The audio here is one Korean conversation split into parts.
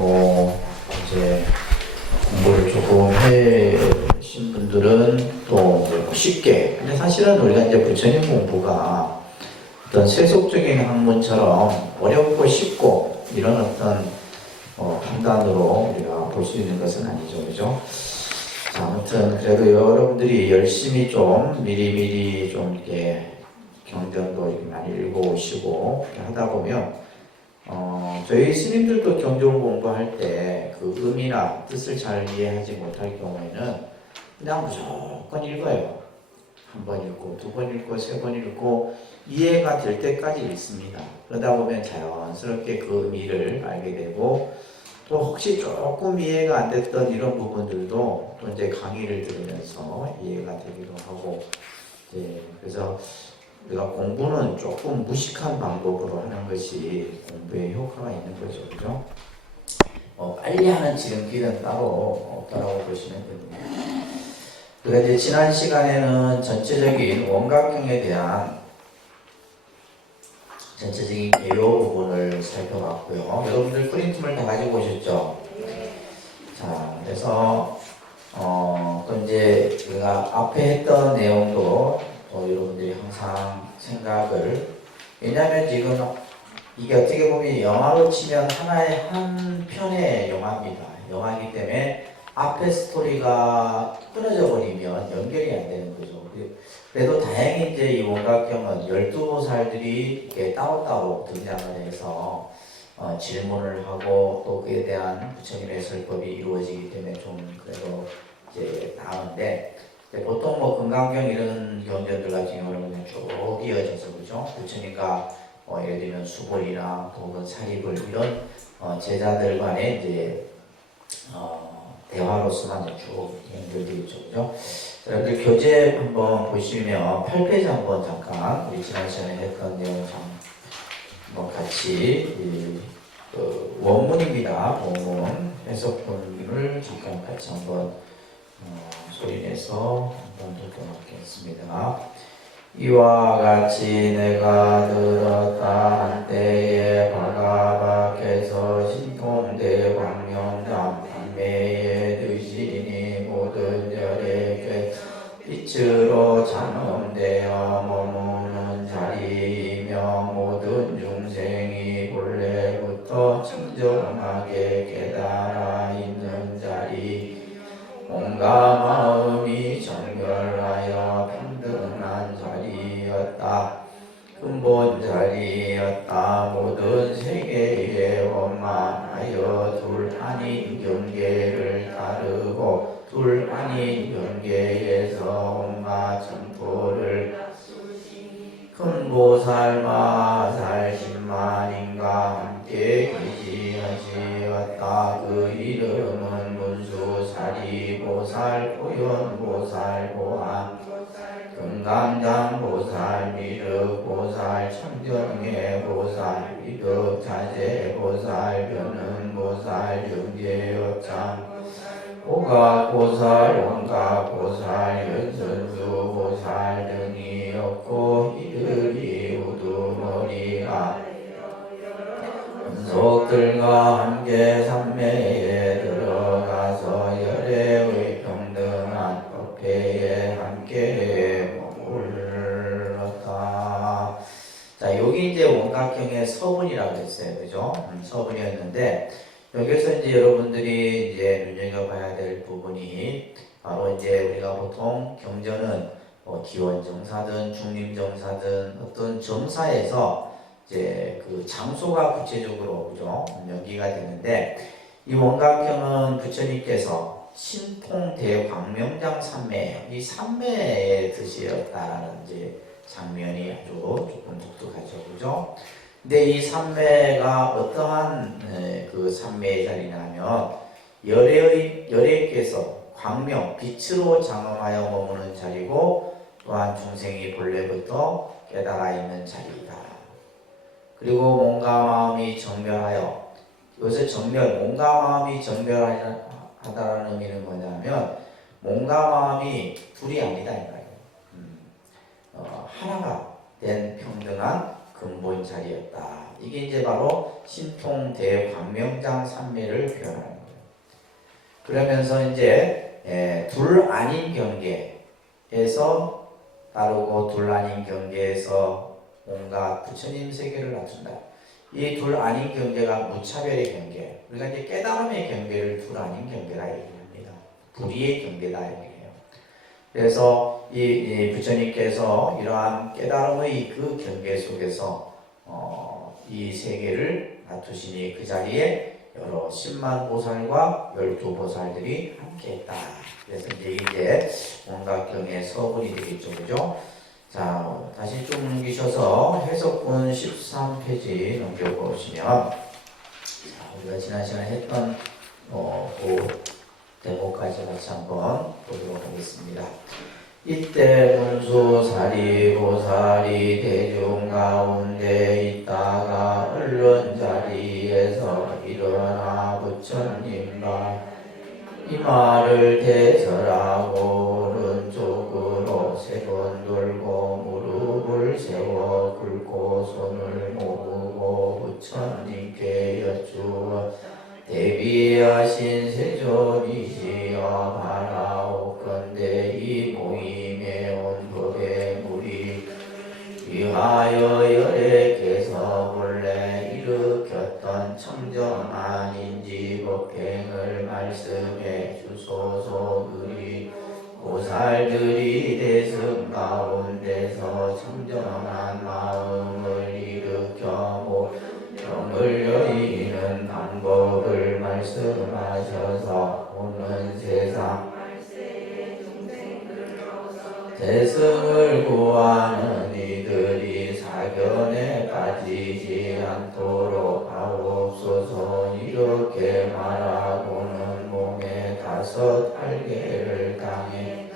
이제 공부를 조금 해신 분들은 또 쉽게. 근데 사실은 우리가 이제 부처님 공부가 어떤 세속적인 학문처럼 어렵고 쉽고 이런 어떤 판단으로 우리가 볼 수 있는 것은 아니죠, 그죠? 자, 아무튼 그래도 여러분들이 열심히 좀 미리미리 좀 이렇게 경전도 이렇게 많이 읽어오시고 이렇게 하다 보면 저희 스님들도 경전 공부할 때 그 의미나 뜻을 잘 이해하지 못할 경우에는 그냥 무조건 읽어요. 한 번 읽고, 두 번 읽고, 세 번 읽고 이해가 될 때까지 읽습니다. 그러다 보면 자연스럽게 그 의미를 알게 되고 또 혹시 조금 이해가 안 됐던 이런 부분들도 또 이제 강의를 들으면서 이해가 되기도 하고 그래서 우리가 공부는 조금 무식한 방법으로 하는 것이 공부에 효과가 있는 거죠, 그죠? 빨리 하는 지름길은 따로 없다고 보시면 됩니다. 그런데 지난 시간에는 전체적인 원각경에 대한 전체적인 개요 부분을 살펴봤고요. 여러분들 프린트물 다 가지고 오셨죠? 자, 그래서 또 이제 우리가 앞에 했던 내용도 여러분들이 항상 생각을, 왜냐하면 지금 이게 어떻게 보면 영화로 치면 하나의 한 편의 영화입니다. 영화이기 때문에 앞에 스토리가 끊어져 버리면 연결이 안 되는 거죠. 그래도 다행히 이제 이 원각경은 12보살들이 이렇게 따로따로 등장을 해서 질문을 하고 또 그에 대한 부처님의 설법이 이루어지기 때문에 좀 그래도 이제 나은데, 보통 뭐 금강경 이런 경전들 같은 경우는 그냥 쭉 이어져서 그죠? 부처님과 예를 들면 수볼이나 혹은 사리불 이런 제자들 간의 이제 대화로서만 쭉 연결되어 있죠, 그죠? 여러분들 교재 한번 보시면 8페이지 한번 잠깐 우리 지난 시간에 했던 내용 한번 같이 원문입니다. 원문 해석본을 잠깐 같이 한번 소리내서 한번 듣도록 하겠습니다. 이와 같이 내가 들었다 한때에 바가 밖에서 신통대 광명담 판매에 드시니 모든 열에게 빛으로 장엄되어 머무는 자리이며 모든 중생이 본래부터 청정하게 깨달아 있는 자리, 온갖 마음이 정결하여 평등한 자리였다. 근본 자리였다. 모든 세계에 원만하여 둘 아닌 경계를 따르고 둘 아닌 경계에서 온갖 점토를 큰 보살 마살 10만인과 함께 계시하시었다. 그 이름은 문수사리보살, 보현보살, 보안 금강장보살, 미륵보살, 청정예보살, 미륵자재보살, 변은보살, 영재여참 오각보살, 원각보살, 연선수보살 등이었고 이들이 우두머리가 은속들과 함께 삼매에 들어가서 열애의 평등한 법회에 함께 머물렀다. 자, 여기 이제 원각경의 서문이라고 했어요, 그죠? 서문이었는데 여기서 이제 여러분들이 이제 눈여겨봐야 될 부분이 바로 이제 우리가 보통 경전은 기원정사든 중림정사든 어떤 정사에서 이제 그 장소가 구체적으로 그죠? 연기가 되는데 이 원각경은 부처님께서 신통대광명장 삼매, 이 삼매의 뜻이었다라는 이제 장면이 아주 조금 독특하죠, 그죠? 근데 이 삼매가 어떠한 그 삼매의 자리냐면 열애께서 광명, 빛으로 장엄하여 머무는 자리고 또한 중생이 본래부터 깨달아 있는 자리이다. 그리고 몸과 마음이 정멸하여, 여기서 정멸, 몸과 마음이 정멸하다라는 의미는 뭐냐면 몸과 마음이 둘이 아니다 이거예요. 하나가 된 평등한 근본 자리였다. 이게 이제 바로 신통 대광명장 삼매를 표현하는 거예요. 그러면서 이제 둘 아닌 경계에서 따르고 둘 아닌 경계에서 온갖 부처님 세계를 갖춘다. 이 둘 아닌 경계가 무차별의 경계. 우리가 이제 깨달음의 경계를 둘 아닌 경계라 얘기합니다. 불의의 경계다 얘기해요. 그래서 이 부처님께서 이러한 깨달음의 그 경계 속에서 이 세계를 갖추시니 그 자리에 여러 10만 보살과 12보살들이 함께했다. 그래서 이제 온갖 경의 서문이 되겠죠, 그죠? 자, 다시 좀 넘기셔서 해석본 13페이지 넘겨보시면, 자, 우리가 지난 시간에 했던 그 대목까지 같이 한번 보도록 하겠습니다. 이때 문수사리 보살이 대중 가운데 있다가 얼른 자리에서 일어나 부처님과 이마를 대절하고 오른쪽으로 세 번 돌고 무릎을 세워 꿇고 손을 모으고 부처님께 여쭈어 대비하신 세존이시여 바라옵건대 이 모임에 온 법의 무리 위하여 열애께서 본래 일으켰던 청정한 인지법행을 말씀해 주소서. 우리 보살들이 대승 가운데서 청정한 마음을 일으켜 병을 여의는 방법을 말씀하셔서 오는 세상 대승을 구하는 이들이 사견에 빠지지 않도록 하옵소서. 이렇게 말하고는 몸에 5 알개를 당해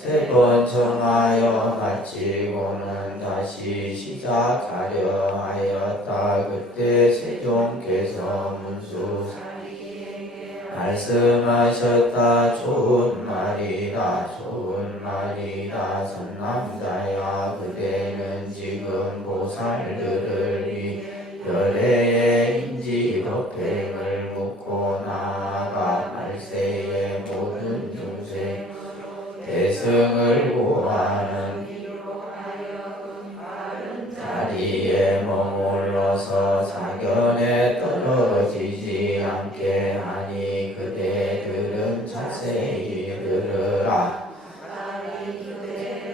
3번 청하여 마치고는 다시 시작하려 하였다. 그때 세종께서 문수사리에게 말씀하셨다. 좋은 말이다. 좋은 말이다. 선남자야, 그대는 지금 보살들을 위 열애의 인지법행을 묻고 나아가 말세의 모든 중생 대승을 구하는 자리에 머물러서 사견에 떨어지지 않게 하니 그대들은 자세히 들으라.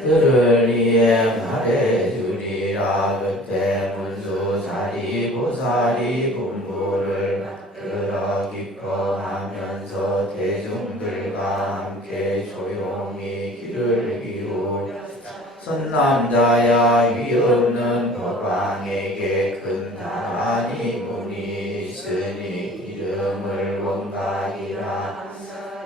들으리에 말해주리라. 그때 문수사리 보살이 분부를 들어 기뻐하면서 대중들과 함께 조용히 귀를 기울여 선남자야, 위없는 법왕에게 큰 다란이 문이 있으니 이름을 원각이라.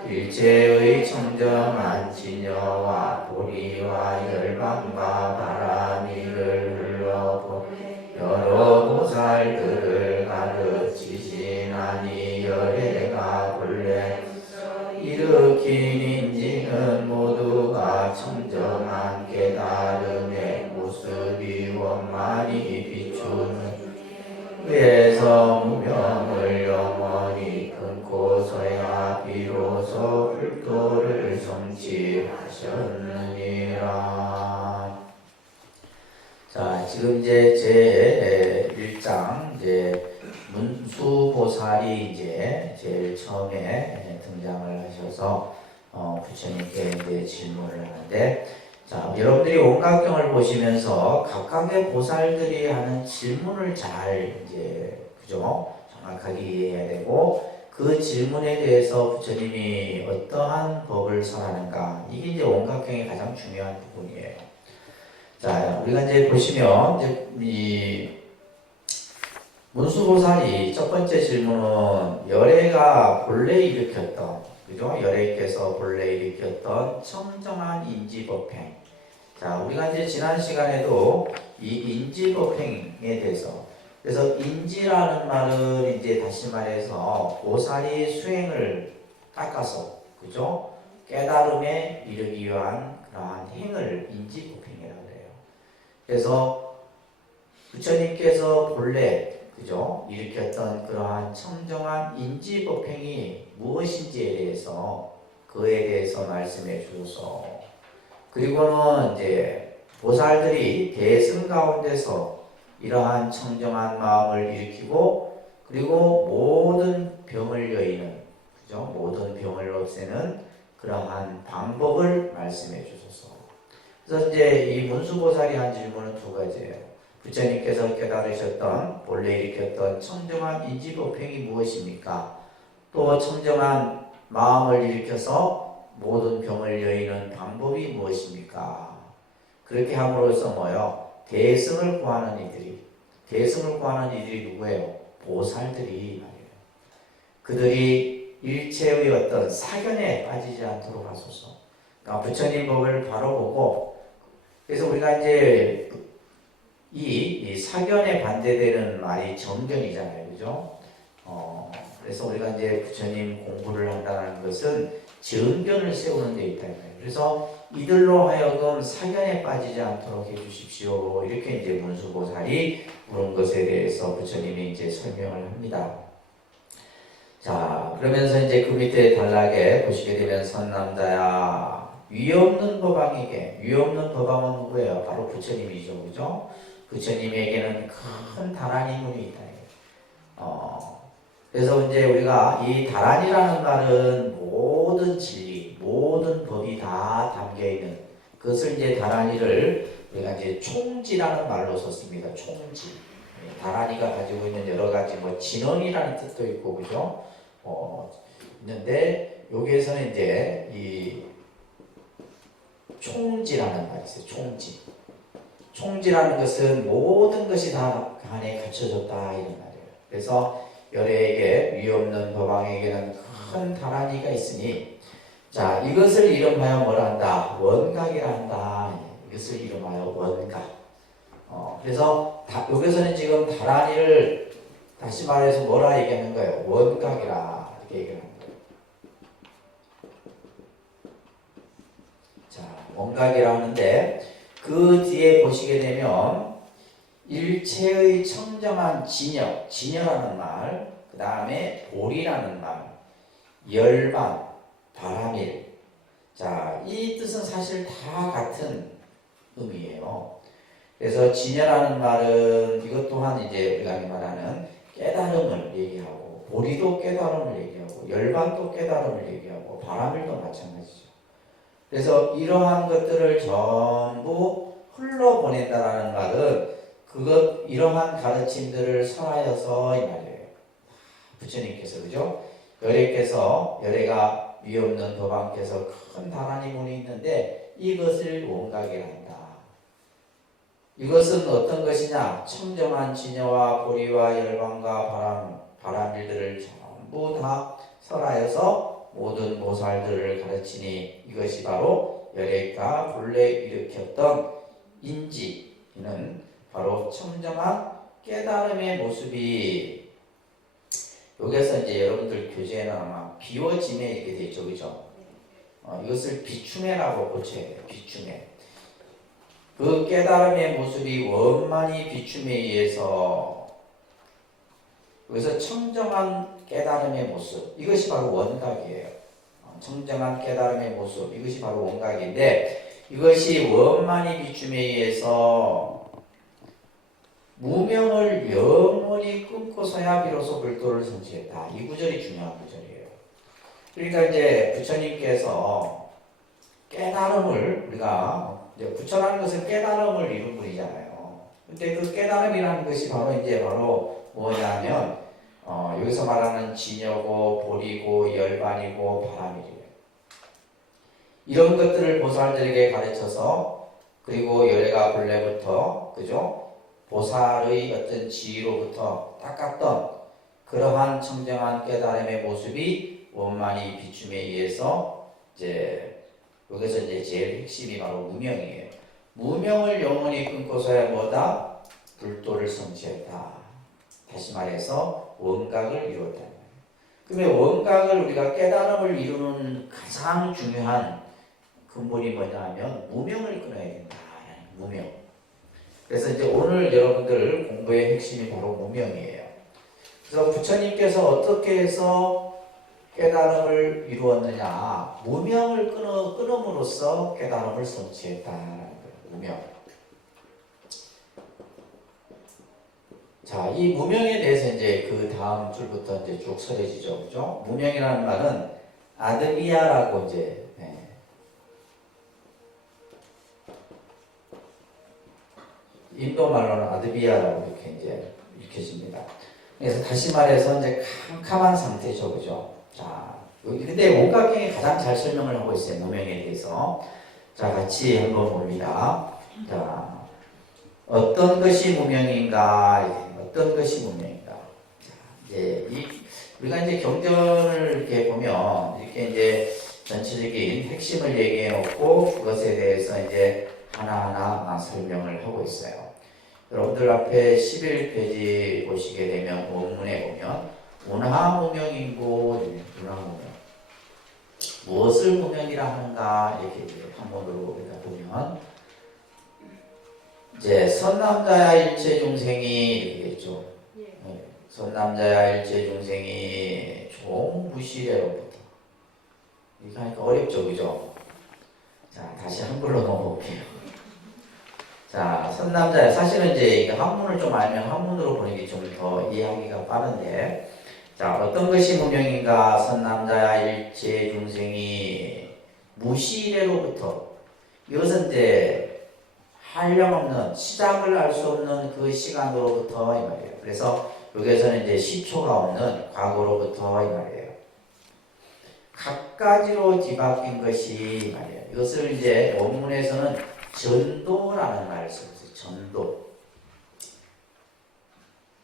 일체의 청정한 진여와 보리와 열방과 바람이를 흘러 여러 보살들을 가르치시나니 열애가 본래 일으킨 인지는 모두가 청정한 깨달음의 모습이 원만히 비추는 위에서 무명을 영원히 끊고서야 비로소 불도를 성취하셨느니라. 자, 지금 이제 제 1장 이제 문수보살이 이제 제일 처음에 등장을 하셔서 부처님께 이제 질문을 하는데, 자, 여러분들이 온각경을 보시면서 각각의 보살들이 하는 질문을 잘 이제 그죠? 정확하게 이해해야 되고, 그 질문에 대해서 부처님이 어떠한 법을 설하는가, 이게 이제 온각경의 가장 중요한 부분이에요. 자, 우리가 이제 보시면 이제 이 문수보살이 첫 번째 질문은 열애가 본래 일으켰던, 그죠? 열애께서 본래 일으켰던 청정한 인지법행. 자, 우리가 이제 지난 시간에도 이 인지법행에 대해서, 그래서 인지라는 말은 이제 다시 말해서 보살이 수행을 닦아서, 그죠? 깨달음에 이르기 위한 그러한 행을 인지법행이라고 해요. 그래서 부처님께서 본래 그죠? 일으켰던 그러한 청정한 인지법행이 무엇인지에 대해서 그에 대해서 말씀해 주셔서 그리고는 이제 보살들이 대승 가운데서 이러한 청정한 마음을 일으키고 그리고 모든 병을 여의는 그죠? 모든 병을 없애는 그러한 방법을 말씀해 주셔서 그래서 이제 이 문수보살이 한 질문은 두 가지예요. 부처님께서 깨달으셨던 본래 일으켰던 청정한 인지법행이 무엇입니까? 또 청정한 마음을 일으켜서 모든 병을 여의는 방법이 무엇입니까? 그렇게 함으로써 뭐요? 대승을 구하는 이들이 누구예요? 보살들이 말이에요. 그들이 일체의 어떤 사견에 빠지지 않도록 하소서. 그러니까 부처님 법을 바로 보고 그래서 우리가 이제 이 사견에 반대되는 말이 정견이잖아요. 그죠? 그래서 우리가 이제 부처님 공부를 한다는 것은 정견을 세우는 데 있다. 그래서 이들로 하여금 사견에 빠지지 않도록 해주십시오. 이렇게 이제 문수보살이 물은 것에 대해서 부처님이 이제 설명을 합니다. 자, 그러면서 이제 그 밑에 단락에 보시게 되면 선남자야. 위없는 법왕에게, 위없는 법왕은 누구예요? 바로 부처님이죠. 그죠? 부처님에게는 큰 다란이 문이 있다. 그래서 이제 우리가 이 다란이라는 말은 모든 진리, 모든 법이 다 담겨 있는 그것을 이제 다란이를 우리가 이제 총지라는 말로 썼습니다. 총지. 다란이가 가지고 있는 여러 가지 뭐 진원이라는 뜻도 있고 그죠? 있는데 여기에서는 이제 이 총지라는 말이 있어요. 총지. 총지라는 것은 모든 것이 다 안에 갖춰졌다 이런 말이에요. 그래서 열애에게 위없는 법왕에게는 큰 다란이가 있으니 자 이것을 이름하여 뭐라 한다? 원각이라 한다. 이것을 이름하여 원각. 그래서 여기서는 지금 다란이를 다시 말해서 뭐라 얘기하는 거예요? 원각이라 이렇게 얘기하는 거예요. 자 원각이라 하는데 그 뒤에 보시게 되면 일체의 청정한 진여라는 말, 그 다음에 볼이라는 말, 열반, 바람일. 자, 이 뜻은 사실 다 같은 의미예요. 그래서 진여라는 말은 이것 또한 이제 우리가 말하는 깨달음을 얘기하고, 볼이도 깨달음을 얘기하고, 열반도 깨달음을 얘기하고, 바람일도 마찬가지죠. 그래서 이러한 것들을 전부 흘러보낸다라는 말은 이러한 가르침들을 설하여서 이 말이에요. 부처님께서 그죠? 열애가 위없는 도방께서 큰 다란이 문이 있는데 이것을 원각이라 한다. 이것은 어떤 것이냐? 청정한 진여와 보리와 열방과 바람일들을 전부 다 설하여서 모든 보살들을 가르치니 이것이 바로 열애가 본래 일으켰던 인지는 바로 청정한 깨달음의 모습이 여기서 이제 여러분들 교재에는 아마 비워짐에 이렇게 되어 있죠. 그죠? 이것을 비춤해라고 고쳐야 돼요. 비춤해. 그 깨달음의 모습이 원만히 비춤에 의해서 여기서 청정한 깨달음의 모습 이것이 바로 원각이에요. 청정한 깨달음의 모습 이것이 바로 원각인데 이것이 원만히 비춤에 의해서 무명을 영원히 끊고서야 비로소 불도를 성취했다. 이 구절이 중요한 구절이에요. 그러니까 이제 부처님께서 깨달음을 우리가 이제 부처라는 것은 깨달음을 이룬 분이잖아요. 근데 그 깨달음이라는 것이 바로 뭐냐면 여기서 말하는 진여고 보리고 열반이고 바람이래요. 이런 것들을 보살들에게 가르쳐서 그리고 열애가 본래부터 그죠? 보살의 어떤 지위로부터 닦았던 그러한 청정한 깨달음의 모습이 원만히 비춤에 의해서 이제 여기서 이제 제일 핵심이 바로 무명이에요. 무명을 영원히 끊고서야 뭐다? 불도를 성취했다. 다시 말해서 원각을 이뤘다. 그러면 원각을 우리가 깨달음을 이루는 가장 중요한 근본이 뭐냐 하면 무명을 끊어야 된다. 무명. 그래서 이제 오늘 여러분들 공부의 핵심이 바로 무명이에요. 그래서 부처님께서 어떻게 해서 깨달음을 이루었느냐? 무명을 끊음으로써 깨달음을 성취했다라는 거예요. 무명. 자, 이 무명에 대해서 이제 그 다음 줄부터 이제 쭉 설해지죠. 그죠? 무명이라는 말은 아드비아라고 이제, 인도 말로는 아드비아라고 이렇게 이제 읽혀집니다. 그래서 다시 말해서 이제 캄캄한 상태죠. 그죠? 자, 근데 원각경이 가장 잘 설명을 하고 있어요. 무명에 대해서. 자, 같이 한번 봅니다. 자, 어떤 것이 무명인가? 어떤 것이 무명인가? 자, 이제 우리가 이제 경전을 이렇게 보면 이렇게 이제 전체적인 핵심을 얘기해 놓고 그것에 대해서 이제 하나하나 설명을 하고 있어요. 여러분들 앞에 11페이지 보시게 되면 원문에 보면 운하무명이고 운하무명 무엇을 무명이라 하는가 이렇게 한문으로 우리가 보면 이제 선남자야 일체 중생이 이렇게 있죠. 선남자야 일체 중생이 종무시래로부터 이거 하니까 어렵죠, 그죠? 자, 다시 한글로 넘어볼게요. 자, 선남자야 사실은 이제 한문을 좀 알면 한문으로 보는 게 좀 더 이해하기가 빠른데, 자, 어떤 것이 무명인가? 선남자야 일체 중생이 무시래로부터 이것은 이제 한량없는 시작을 알 수 없는 그 시간으로부터 이 말이에요. 그래서 여기에서는 이제 시초가 없는 과거로부터 이 말이에요. 각가지로 뒤바뀐 것이 말이에요. 이것을 이제 원문에서는 전도라는 말을 쓰고 있어요.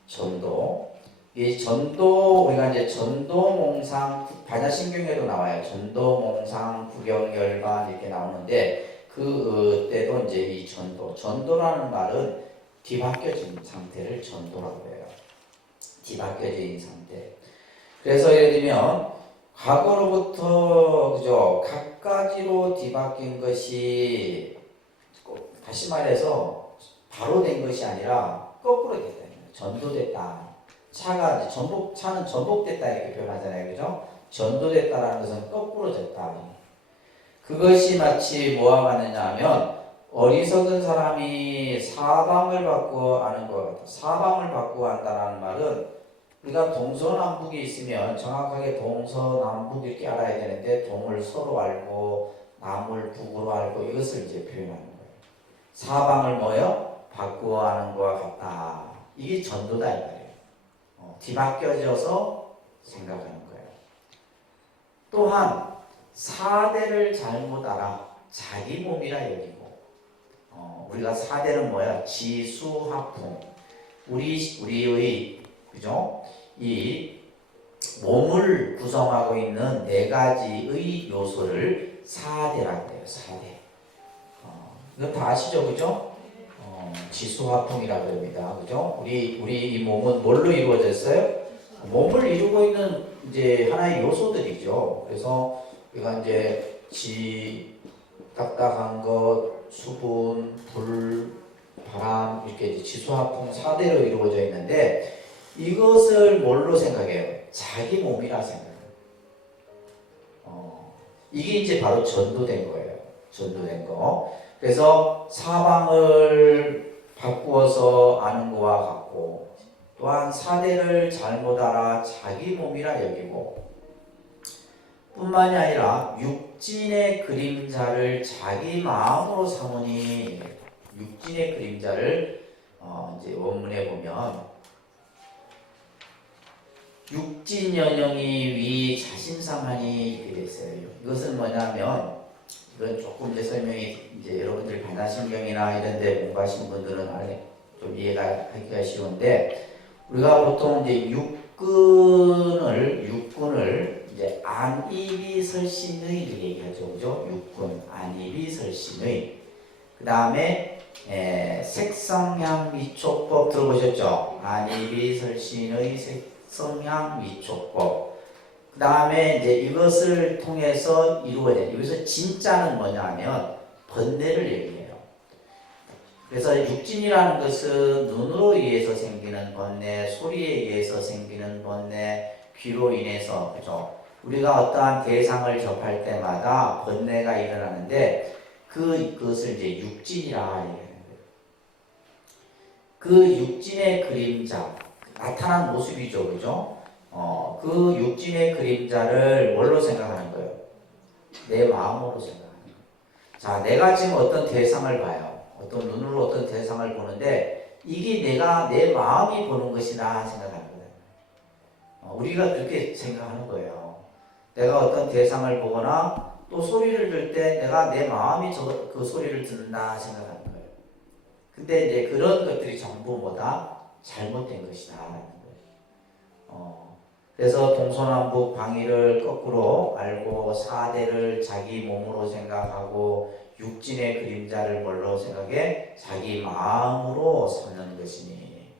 전도. 이 전도 우리가 이제 전도몽상 반야신경에도 나와요. 전도몽상 구경열반 이렇게 나오는데 그때도 이제 이 전도라는 말은 뒤바뀌어진 상태를 전도라고 해요. 뒤바뀌어진 상태. 그래서 예를 들면 과거로부터 그죠 각가지로 뒤바뀐 것이 다시 말해서 바로 된 것이 아니라 거꾸로 됐다. 전도됐다. 차는 전복됐다 이렇게 표현하잖아요. 그죠? 전도됐다라는 것은 거꾸로 됐다. 그것이 마치 뭐와 같느냐 하면 어리석은 사람이 사방을 바꾸어 아는 것 같다. 사방을 바꾸어 안다라는 말은 우리가 동서남북이 있으면 정확하게 동서남북 이렇게 알아야 되는데 동을 서로 알고 남을 북으로 알고 이것을 이제 표현하는 거예요. 사방을 뭐요? 바꾸어 아는 것과 같다. 이게 전도다 이 말이에요. 뒤바뀌어져서 생각하는 거예요. 또한 사대를 잘못 알아 자기 몸이라 여기고 우리가 사대는 뭐야? 지수화풍 우리의 그죠? 이 몸을 구성하고 있는 네 가지의 요소를 사대라고 해요. 사대. 이거 다 아시죠, 그죠? 지수화풍이라고 합니다, 그죠? 우리 이 몸은 뭘로 이루어졌어요? 몸을 이루고 있는 이제 하나의 요소들이죠. 그래서 우리가 이제 딱딱한 것, 수분, 불, 바람 이렇게 이제 지수화풍 4대로 이루어져 있는데 이것을 뭘로 생각해요? 자기 몸이라 생각해요. 이게 이제 바로 전도된 거예요. 전도된 거. 그래서 사방을 바꾸어서 아는 것과 같고 또한 사대를 잘못 알아 자기 몸이라 여기고 뿐만이 아니라 육진의 그림자를 자기 마음으로 삼으니 육진의 그림자를 이제 원문에 보면 육진연영이 위 자신상하니 이렇게 돼 있어요. 이것은 뭐냐면 이건 조금 이제 설명이 이제 여러분들 반야신경이나 이런데 공부하신 분들은 좀 이해가 하기가 쉬운데 우리가 보통 이제 육군을 이제 안이비설신의 얘기하죠, 그죠? 육군 안이비설신의 그 다음에 색성향미촉법 들어보셨죠? 안이비설신의 색성향미촉법 그 다음에 이제 이것을 통해서 이루어진 여기서 진짜는 뭐냐면 번뇌를 얘기해요. 그래서 육진이라는 것은 눈으로 의해서 생기는 번뇌, 소리에 의해서 생기는 번뇌, 귀로 인해서, 그죠? 우리가 어떠한 대상을 접할 때마다 번뇌가 일어나는데 그것을 이제 육진이라 얘기하는 거예요. 그 육진의 그림자, 나타난 모습이죠, 그죠? 그 육진의 그림자를 뭘로 생각하는 거예요? 내 마음으로 생각하는 거예요. 자, 내가 지금 어떤 대상을 봐요. 어떤 눈으로 어떤 대상을 보는데 이게 내 마음이 보는 것이다 생각하는 거예요. 우리가 그렇게 생각하는 거예요. 내가 어떤 대상을 보거나 또 소리를 들을 때 내가 내 마음이 그 소리를 듣는다 생각하는 거예요. 근데 이제 그런 것들이 전부 뭐다? 잘못된 것이다 라는 거예요. 그래서 동서남북 방위를 거꾸로 알고 사대를 자기 몸으로 생각하고 육진의 그림자를 뭘로 생각해? 자기 마음으로 삼는 것이니.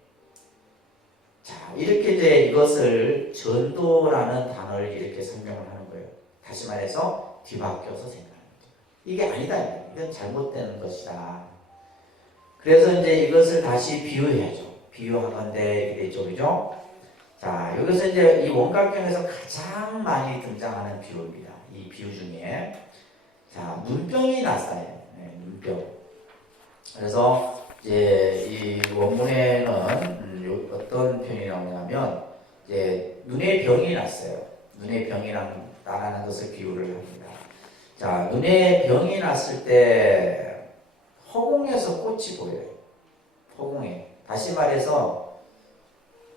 자, 이렇게 이제 이것을 전도라는 단어를 이렇게 설명을 하는 거예요. 다시 말해서 뒤바뀌어서 생각하는 거죠. 이게 아니다. 이건 잘못된 것이다. 그래서 이제 이것을 다시 비유해야죠. 비유하건대 이렇게 되죠. 그죠? 자, 여기서 이제 이 원각경에서 가장 많이 등장하는 비유입니다. 이 비유 중에. 자, 눈병이 났어요. 네, 눈병. 그래서 이제 이 원문에는 어떤 표현이 나오냐면 이제 눈에 병이 났어요. 눈에 병이 나라는 것을 비유를 합니다. 자, 눈에 병이 났을 때 허공에서 꽃이 보여요. 허공에. 다시 말해서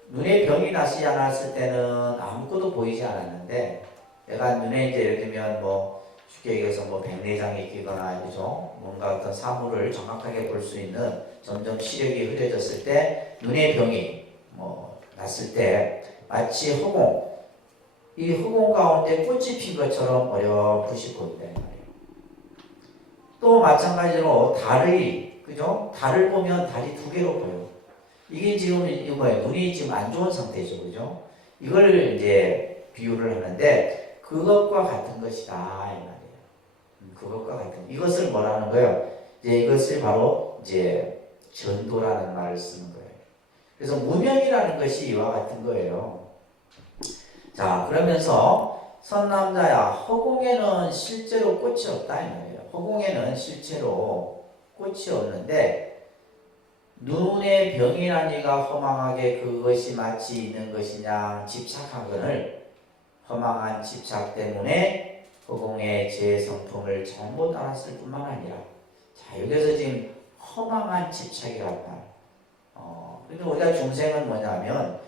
눈에 병이 나지 않았을 때는 아무것도 보이지 않았는데 내가 눈에 이제 예를 들면 뭐 쉽게 얘기해서 뭐 백내장이 끼거나 그죠? 뭔가 어떤 사물을 정확하게 볼 수 있는 점점 시력이 흐려졌을 때 눈에 병이 뭐 났을 때 마치 이 허공 가운데 꽃이 핀 것처럼 어렴풋이 보인다는 말이에요. 또 마찬가지로 그죠? 달을 보면 달이 두 개로 보여요. 이게 지금 이거예요. 눈이 지금 안 좋은 상태죠, 그죠? 이걸 이제 비유를 하는데 그것과 같은 것이다 이 말이에요. 그것과 같은 이것을 뭐라는 거예요? 이제 이것을 바로 이제 전도라는 말을 쓰는 거예요. 그래서 무명이라는 것이 이와 같은 거예요. 자, 그러면서 선남자야 허공에는 실제로 꽃이 없다 이 말이에요. 허공에는 실제로 꽃이 없는데 눈에 병이 나니가 허망하게 그것이 마치 있는 것이냐 집착하거늘 허망한 집착 때문에 허공의 제 성품을 잘못 알았을 뿐만 아니라 자 여기서 지금 허망한 집착이라는 말 그러니까 우리가 중생은 뭐냐면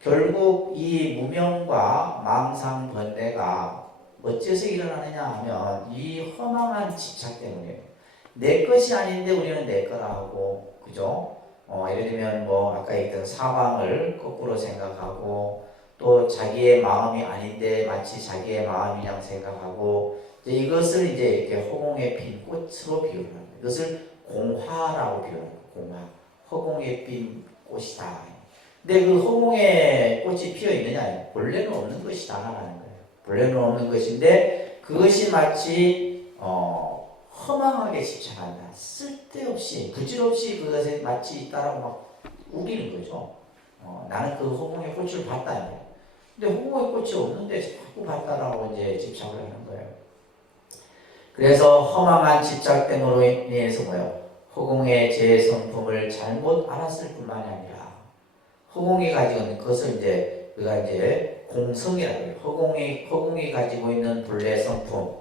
결국 이 무명과 망상 번뇌가 어째서 일어나느냐 하면 이 허망한 집착 때문에 내 것이 아닌데 우리는 내 거라 하고 그죠? 예를 들면 뭐 아까 얘기했던 사방을 거꾸로 생각하고 또 자기의 마음이 아닌데 마치 자기의 마음이랑 생각하고 이것을 이제 이렇게 허공에 핀 꽃으로 비유를 합니다. 이것을 공화라고 비유합니다. 공화. 허공에 핀 꽃이다. 근데 그 허공에 꽃이 피어 있느냐? 본래는 없는 것이다 라는 거예요. 본래는 없는 것인데 그것이 마치 허망하게 집착한다. 쓸데없이 부질없이 그것에 마치 있다라고 막 우기는 거죠. 나는 그 허공의 꽃을 봤다. 근데 허공의 꽃이 없는데 자꾸 봤다라고 이제 집착을 하는 거예요. 그래서 허망한 집착 때문으로 인해서 뭐예요? 허공의 제 성품을 잘못 알았을 뿐만이 아니라 허공이 가지고 있는 그것을 이제 우리가 이제 공성이라고 해요. 허공이 가지고 있는 본래 성품.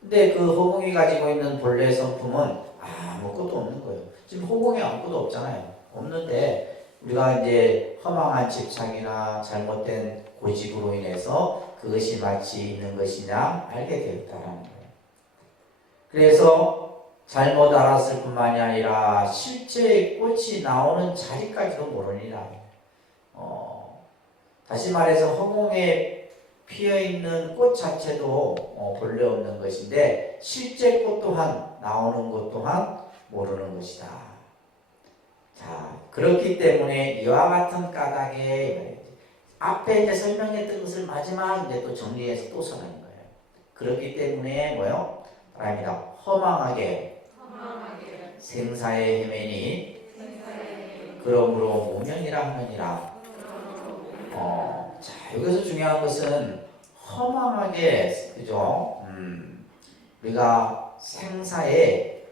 근데 그 허공이 가지고 있는 본래 성품은 아무것도 없는 거예요. 지금 허공에 아무것도 없잖아요. 없는데 우리가 이제 허망한 집착이나 잘못된 고집으로 인해서 그것이 마치 있는 것이냐 알게 되었다라는 거예요. 그래서 잘못 알았을 뿐만이 아니라 실제 꽃이 나오는 자리까지도 모르니라. 다시 말해서 허공에 피어있는 꽃 자체도 본래 없는 것인데 실제 꽃 또한 나오는 것 또한 모르는 것이다. 자, 그렇기 때문에 이와 같은 까닭에 앞에 이제 설명했던 것을 마지막 이제 또 정리해서 또 설하는 거예요. 그렇기 때문에 뭐요? 아닙니다. 허망하게 생사의 헤매니 그러므로 무명이라 하느니라. 자, 여기서 중요한 것은 허망하게, 그죠? 우리가 생사에,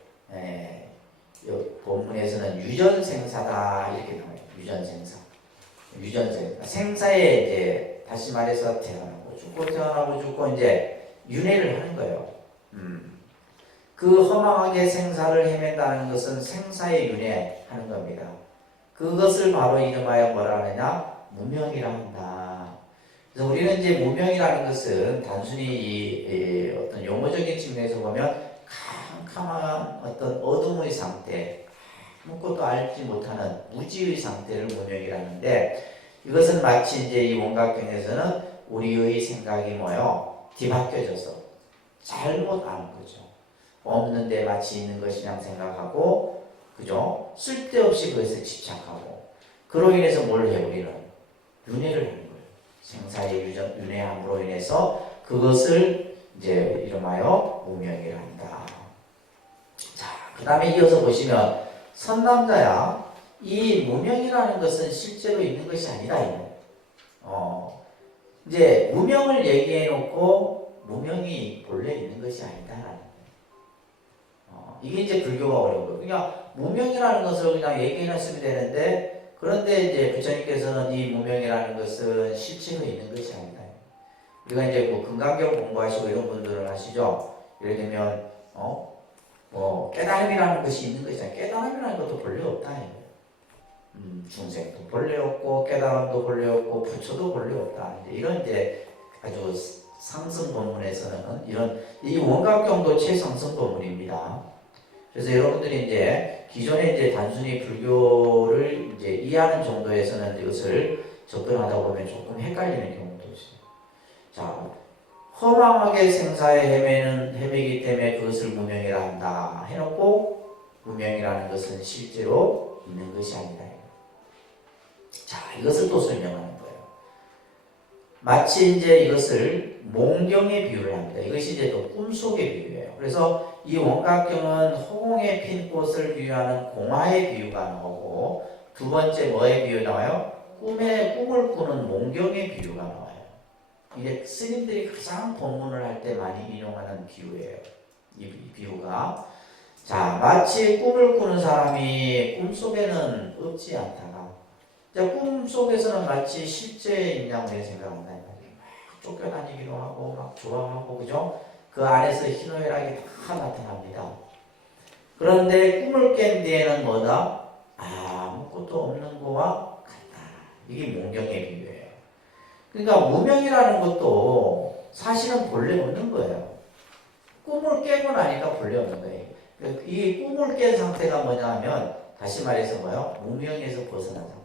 본문에서는 유전생사다 이렇게 나와요. 유전생사. 생사에 이제 다시 말해서 태어나고 죽고 태어나고 죽고 이제 윤회를 하는 거예요. 그 허망하게 생사를 헤맨다는 것은 생사의 윤회하는 겁니다. 그것을 바로 이름하여 뭐라 하느냐? 무명이라 한다. 그래서 우리는 이제 무명이라는 것은 단순히 이 어떤 용어적인 측면에서 보면 캄캄한 어떤 어둠의 상태, 아무것도 알지 못하는 무지의 상태를 무명이라는데, 이것은 마치 이제 이 원각경에서는 우리의 생각이 뭐요? 뒤바뀌어져서 잘못 아는 거죠. 없는데 마치 있는 것이냐 생각하고, 그죠? 쓸데없이 그것에 집착하고, 그로 인해서 뭘 해? 우리는 윤회를 하는 거예요. 생사의 윤회함으로 인해서 그것을 이제 이름하여 무명이라 한다. 자, 그 다음에 이어서 보시면 선남자야, 이 무명이라는 것은 실제로 있는 것이 아니다. 이제 무명을 얘기해 놓고 무명이 본래 있는 것이 아니다라는 거예요. 이게 이제 불교가 어려운 거예요. 그러니까 무명이라는 것을 그냥 얘기해 놨으면 되는데, 그런데 이제 부처님께서는 이 무명이라는 것은 실제로 있는 것이 아니다. 우리가 이제 뭐 금강경 공부하시고 이런 분들은 아시죠? 예를 들면 뭐 깨달음이라는 것이 있는 것이잖아요. 깨달음이라는 것도 본래 없다. 중생도 본래 없고 깨달음도 본래 없고 부처도 본래 없다. 이런 이제 아주 상승 본문에서는 이런 이 원각경도 최상승 본문입니다. 그래서 여러분들이 이제 기존에 이제 단순히 불교를 이제 이해하는 정도에서는 이것을 접근하다 보면 조금 헷갈리는 경우도 있어요. 자, 허망하게 생사에 헤매기 때문에 그것을 무명이라 한다 해놓고, 무명이라는 것은 실제로 있는 것이 아니다. 자, 이것을 또 설명하는 거예요. 마치 이제 이것을 몽경에 비유를 합니다. 이것이 이제 또 꿈속의 비유예요. 그래서 이 원각경은 허공에 핀 꽃을 비유하는 공화의 비유가 나오고, 두 번째 뭐의 비유 나와요? 꿈을 꾸는 몽경의 비유가 나와요. 이게 스님들이 가장 법문을 할 때 많이 인용하는 비유예요. 이 비유가. 자, 마치 꿈을 꾸는 사람이 꿈속에는 없지 않다가, 꿈속에서는 마치 실제인 양으로 생각한다. 막 쫓겨다니기도 하고, 막 좋아하고, 그죠? 그 안에서 희노애락이 다 나타납니다. 그런데 꿈을 깬 뒤에는 뭐다? 아무것도 없는 거와 같다. 이게 몽경의 비유예요. 그러니까 무명이라는 것도 사실은 본래 없는 거예요. 꿈을 깨고 나니까 본래 없는 거예요. 이 꿈을 깬 상태가 뭐냐면, 다시 말해서 뭐요? 무명에서 벗어난 상태.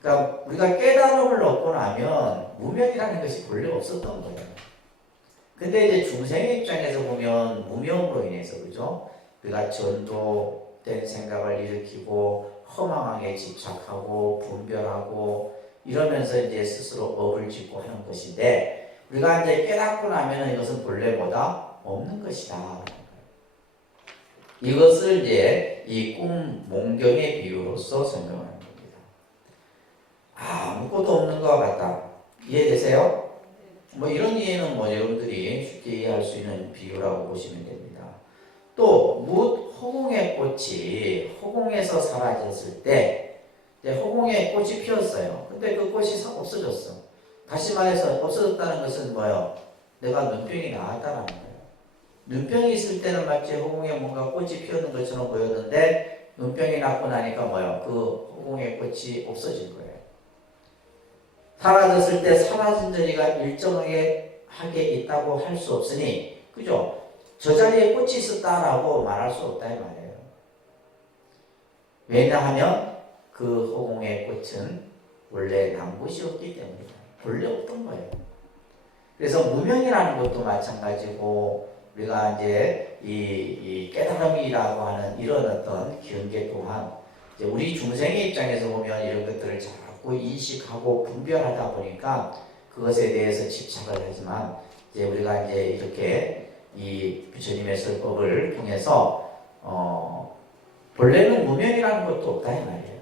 그러니까 우리가 깨달음을 얻고 나면 무명이라는 것이 본래 없었던 거예요. 근데 이제 중생의 입장에서 보면 무명으로 인해서, 그죠? 우리가 전도된 생각을 일으키고 허망하게 집착하고 분별하고 이러면서 이제 스스로 업을 짓고 하는 것인데, 우리가 이제 깨닫고 나면 이것은 본래 뭐다? 없는 것이다. 이것을 이제 이 꿈 몽경의 비유로서 설명하는 겁니다. 아무것도 없는 것과 같다. 이해되세요? 뭐 이런 이해는 뭐 여러분들이 쉽게 이해할 수 있는 비유라고 보시면 됩니다. 또 뭇 허공의 꽃이 허공에서 사라졌을 때, 허공에 꽃이 피었어요. 근데 그 꽃이 없어졌어. 다시 말해서 없어졌다는 것은 뭐예요? 내가 눈병이 나았다는 거예요. 눈병이 있을 때는 마치 허공에 뭔가 꽃이 피었는 것처럼 보였는데, 눈병이 났고 나니까 뭐예요? 그 허공의 꽃이 없어진 거예요. 사라졌을 때 사라진 자리가 일정하게 있다고 할 수 없으니, 그죠? 저 자리에 꽃이 있었다라고 말할 수 없다 이 말이에요. 왜냐하면 그 허공의 꽃은 원래 난 곳이 없기 때문이다. 원래 없던 거예요. 그래서 무명이라는 것도 마찬가지고, 우리가 이제 이 깨달음이라고 하는 이런 어떤 경계 또한, 이제 우리 중생의 입장에서 보면 이런 것들을 자꾸 인식하고 분별하다 보니까 그것에 대해서 집착을 하지만, 이제 우리가 이제 이렇게 이 부처님의 설법을 통해서 본래는 무명이라는 것도 없다 이 말이에요.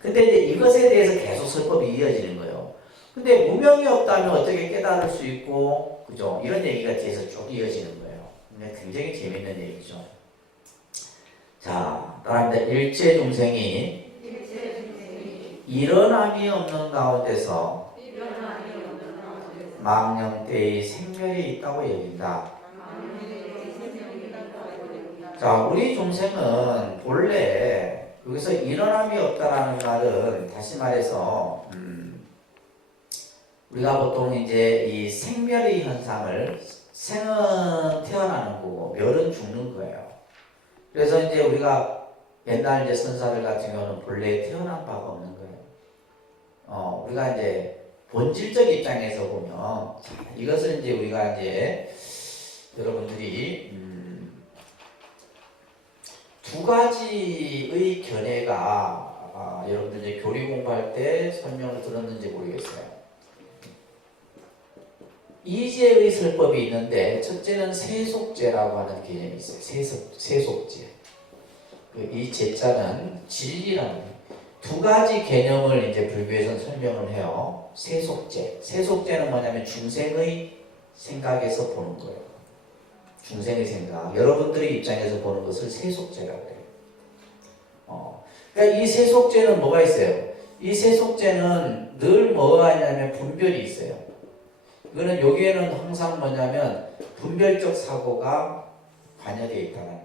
근데 이제 이것에 대해서 계속 설법이 이어지는 거예요. 근데 무명이 없다면 어떻게 깨달을 수 있고, 그죠? 이런 얘기가 뒤에서 쭉 이어지는 거예요. 근데 굉장히 재밌는 얘기죠. 자, 따라합니다. 일체 중생이 일어남이 없는 가운데서 망령때의 생멸이 있다고 여긴다. 자, 우리 중생은 본래 여기서 일어남이 없다라는 말은 다시 말해서 우리가 보통 이제 이 생멸의 현상을 생은 태어나는 거고 멸은 죽는 거예요. 그래서 이제 우리가 옛날 이제 선사들 같은 경우는 본래 태어난 바가 없는 거예요. 우리가 이제 본질적 입장에서 보면 이것을 이제 우리가 이제 여러분들이 두 가지의 견해가 여러분들 이제 교리 공부할 때 설명을 들었는지 모르겠어요. 이제의 설법이 있는데 첫째는 세속제라고 하는 개념이 있어요. 세속제. 이 제자는 진리라는 두 가지 개념을 이제 불교에서는 설명을 해요. 세속제. 세속제는 뭐냐면 중생의 생각에서 보는 거예요. 중생의 생각. 여러분들의 입장에서 보는 것을 세속제라고 해요. 그러니까 이 세속제는 뭐가 있어요? 이 세속제는 늘 뭐가 있냐면 분별이 있어요. 이거는 여기에는 항상 뭐냐면 분별적 사고가 관여되어 있다는 거예요.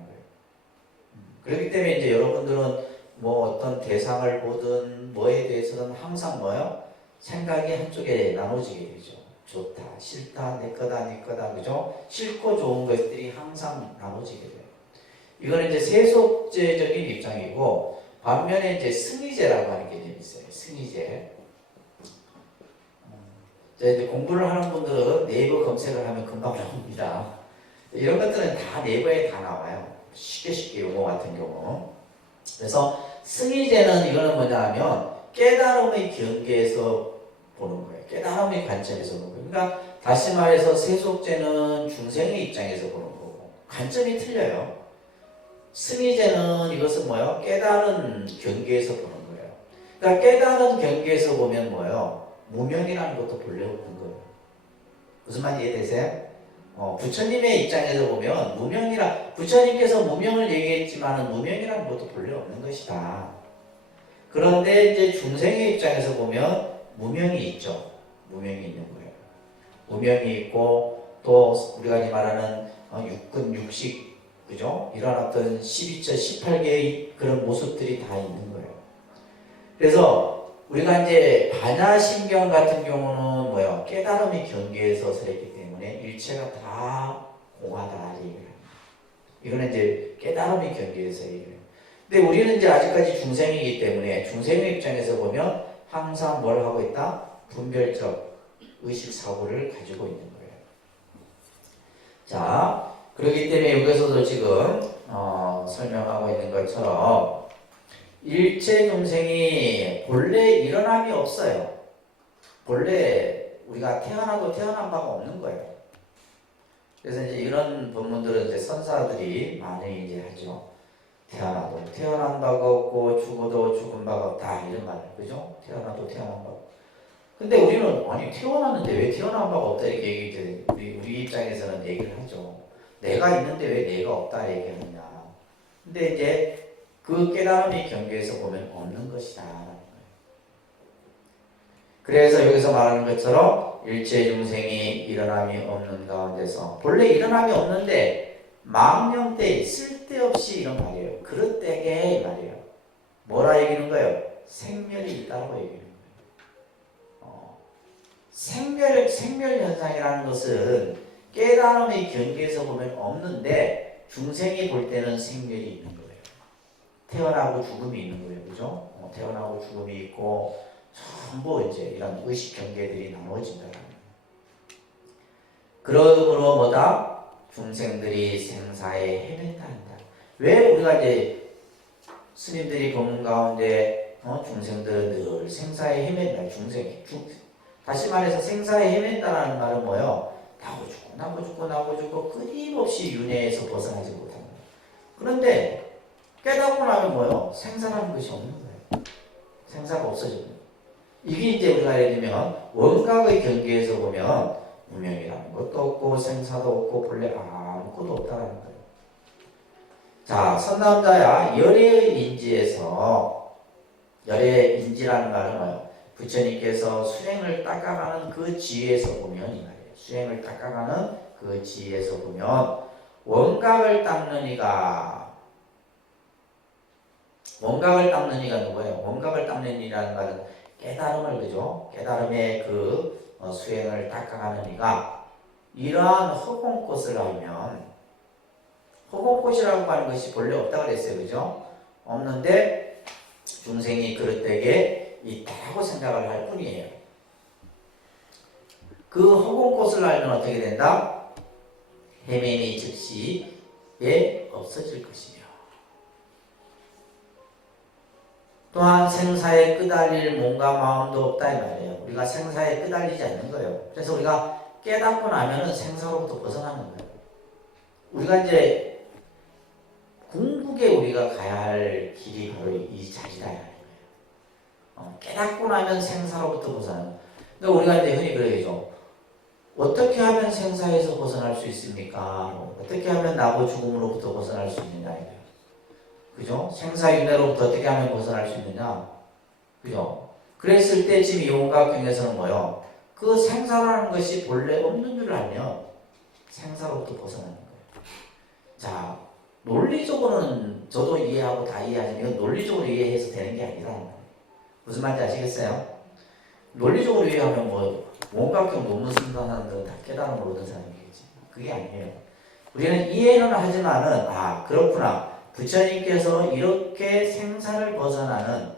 그렇기 때문에 이제 여러분들은 뭐 어떤 대상을 보든 뭐에 대해서는 항상 뭐요? 생각이 한쪽에 나눠지게 되죠. 좋다, 싫다, 내 거다, 네 거다, 그죠? 싫고 좋은 것들이 항상 나눠지게 돼요. 이거는 이제 세속제적인 입장이고, 반면에 이제 승리제라고 하는 개념이 있어요. 승리제. 이제 공부를 하는 분들은 네이버 검색을 하면 금방 나옵니다. 이런 것들은 다 네이버에 다 나와요. 쉽게 용어 같은 경우. 그래서 승리제는 이거는 뭐냐 하면 깨달음의 경계에서 보는 거예요. 깨달음의 관점에서 보는 거예요. 그러니까 다시 말해서 세속제는 중생의 입장에서 보는 거고 관점이 틀려요. 승리제는 이것은 뭐예요? 깨달은 경계에서 보는 거예요. 그러니까 깨달은 경계에서 보면 뭐예요? 무명이라는 것도 본래 없는 거예요. 무슨 말 이해되세요? 부처님의 입장에서 보면 부처님께서 무명을 얘기했지만 무명이라는 것도 본래 없는 것이다. 그런데 이제 중생의 입장에서 보면 무명이 있죠. 무명이 있는 거예요. 무명이 있고 또 우리가 말하는 육근, 육식, 그죠? 이런 어떤 12처, 18개의 그런 모습들이 다 있는 거예요. 그래서 우리가 이제 반야심경 같은 경우는 뭐예요? 깨달음의 경계에서 서있기 때문에 일체가 다 공하다 얘기를. 이거는 이제 깨달음의 경계에서 얘기를. 근데 우리는 이제 아직까지 중생이기 때문에 중생의 입장에서 보면 항상 뭘 하고 있다? 분별적 의식 사고를 가지고 있는 거예요. 자, 그렇기 때문에 여기서도 지금 설명하고 있는 것처럼 일체 중생이 본래 일어남이 없어요. 본래 우리가 태어나도 태어난 바가 없는 거예요. 그래서 이제 이런 본문들은 이제 선사들이 많이 이제 하죠. 태어나도 태어난 바가 없고 죽어도 죽은 바가 없다 이런 말, 그죠? 태어나도 태어난 바가. 근데 우리는 아니 태어났는데 왜 태어난 바가 없다 이렇게 얘기해. 우리 입장에서는 얘기를 하죠. 내가 있는데 왜 내가 없다 얘기하느냐. 근데 이제 그 깨달음의 경계에서 보면 없는 것이다. 그래서 여기서 말하는 것처럼 일체 중생이 일어남이 없는 가운데서 본래 일어남이 없는데 망령때 쓸데없이 이런 말이에요. 그릇되게 말이에요. 뭐라 얘기하는 거예요? 생멸이 있다고 얘기하는 거예요. 생멸 현상이라는 것은 깨달음의 경계에서 보면 없는데 중생이 볼 때는 생멸이 있는 거예요. 태어나고 죽음이 있는 거예요. 그죠? 태어나고 죽음이 있고 전부 이제 이런 의식 경계들이 나눠진다는 거예요. 그러므로 뭐다? 중생들이 생사에 헤맨다 한다. 왜 우리가 이제 스님들이 보는 가운데 중생들은 늘 생사에 헤맨다. 다시 말해서 생사에 헤맨다라는 말은 뭐예요? 나고 죽고 끊임없이 윤회에서 벗어나지 못한다. 그런데 깨닫고 나면 뭐요? 생사라는 것이 없는 거예요. 생사가 없어지는 거예요. 이게 이제 우리가 예를 들면 원각의 경계에서 보면 무명이라는 것도 없고 생사도 없고 본래 아무것도 없다는 거예요. 자, 선남자야 열애의 인지에서, 열애의 인지라는 말은 뭐예요? 부처님께서 수행을 닦아가는 그 지혜에서 보면 이 말이에요. 수행을 닦아가는 그 지혜에서 보면 원각을 닦는 이가, 원각을 닦는 이가 누구예요? 원각을 닦는 이라는 말은 깨달음을, 그죠? 깨달음의 그 수행을 닦아가는 이가 이러한 허공꽃을 알면, 허공꽃이라고 하는 것이 본래 없다 그랬어요, 그죠? 없는데 중생이 그릇되게 있다고 생각을 할 뿐이에요. 그 허공꽃을 알면 어떻게 된다? 헤매미 즉시에 없어질 것이며, 또한 생사에 끄달릴 몸과 마음도 없다 이 말이에요. 우리가 생사에 끄달리지 않는 거예요. 그래서 우리가 깨닫고 나면은 생사로부터 벗어나는 거예요. 우리가 이제 궁극에 우리가 가야 할 길이 바로 이 자리다 이 말이에요. 깨닫고 나면 생사로부터 벗어나는 거예요. 근데 우리가 이제 흔히 그러죠. 어떻게 하면 생사에서 벗어날 수 있습니까? 어떻게 하면 나고 죽음으로부터 벗어날 수 있느냐 이거예요. 그죠? 생사윤회로부터 어떻게 하면 벗어날 수 있느냐? 그죠? 그랬을 때 지금 이 원각경에서는 뭐요? 그 생사라는 것이 본래 없는 줄 알면 생사로부터 벗어나는 거예요. 자, 논리적으로는 저도 이해하고 다 이해하지만 이건 논리적으로 이해해서 되는 게 아니라 무슨 말인지 아시겠어요? 논리적으로 이해하면 뭐 원각경 논문 쓴 사람들은 다 깨달음을 얻은 사람이겠지. 그게 아니에요. 우리는 이해는 하지만은 그렇구나. 부처님께서 이렇게 생사를 벗어나는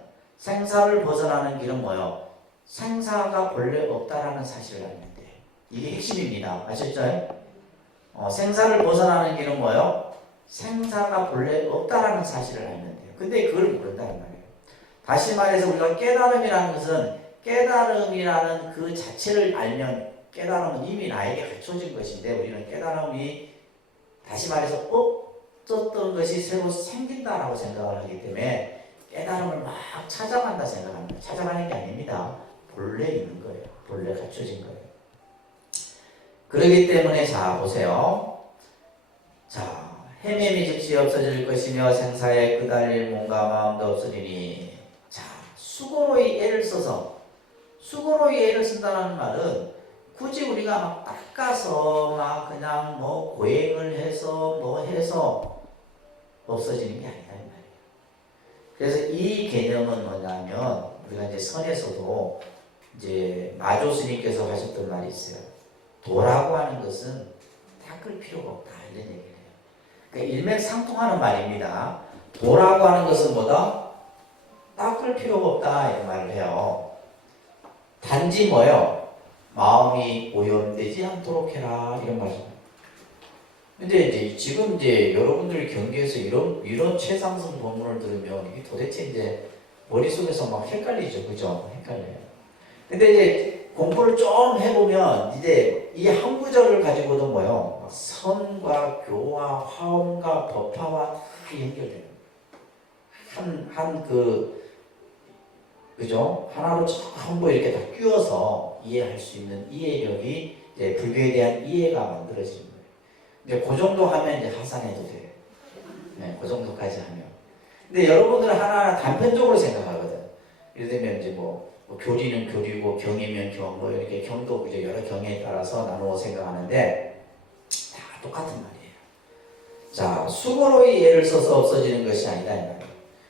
길은 뭐요? 생사가 본래 없다라는 사실을 알면 돼. 이게 핵심입니다. 아셨죠? 생사를 벗어나는 길은 뭐요? 생사가 본래 없다라는 사실을 알면 돼요. 근데 그걸 모른다는 말이에요. 다시 말해서 우리가 깨달음이라는 것은 깨달음이라는 그 자체를 알면 깨달음은 이미 나에게 갖춰진 것인데 우리는 깨달음이 다시 말해서 없었던 것이 새로 생긴다라고 생각을 하기 때문에 깨달음을 막 찾아간다 생각합니다. 찾아가는 게 아닙니다. 본래 있는 거예요. 본래 갖춰진 거예요. 그렇기 때문에 자 보세요. 자 헤매미 즉시 없어질 것이며 생사에 끄달릴 몸과 마음도 없으리니. 자 수고로이 애를 써서 수고로이 애를 쓴다는 말은 굳이 우리가 막 닦아서 막 그냥 뭐 고행을 해서 뭐 해서 없어지는 게 아니다 이 말이에요. 그래서 이 개념은 뭐냐면 우리가 이제 선에서도 이제 마조 스님께서 하셨던 말이 있어요. 도라고 하는 것은 닦을 필요가 없다 이런 얘기를 해요. 그러니까 일맥상통하는 말입니다. 도라고 하는 것은 뭐다? 닦을 필요가 없다 이런 말을 해요. 단지 뭐예요? 마음이 오염되지 않도록 해라 이런 말입니다. 근데 이제 지금 이제 여러분들 경계에서 이런 최상승 본문을 들으면 이게 도대체 이제 머릿속에서 막 헷갈리죠, 그죠? 헷갈려요. 근데 이제 공부를 좀 해보면 이제 이 한 구절을 가지고도 뭐요? 선과 교와 화엄과 법화와 다 연결돼요. 그죠? 하나로 전부 이렇게 다 끼워서 이해할 수 있는 이해력이 이제 불교에 대한 이해가 만들어지는 거예요. 근데 그 정도 하면 이제 하산해도 돼요. 네, 그 정도까지 하면. 근데 여러분들은 하나하나 단편적으로 생각하거든. 예를 들면 이제 뭐 교리는 교리고 경이면 경, 뭐 이렇게 경도 이제 여러 경에 따라서 나누어 생각하는데 다 똑같은 말이에요. 자, 수고로이 예를 써서 없어지는 것이 아니다 이 말이에요.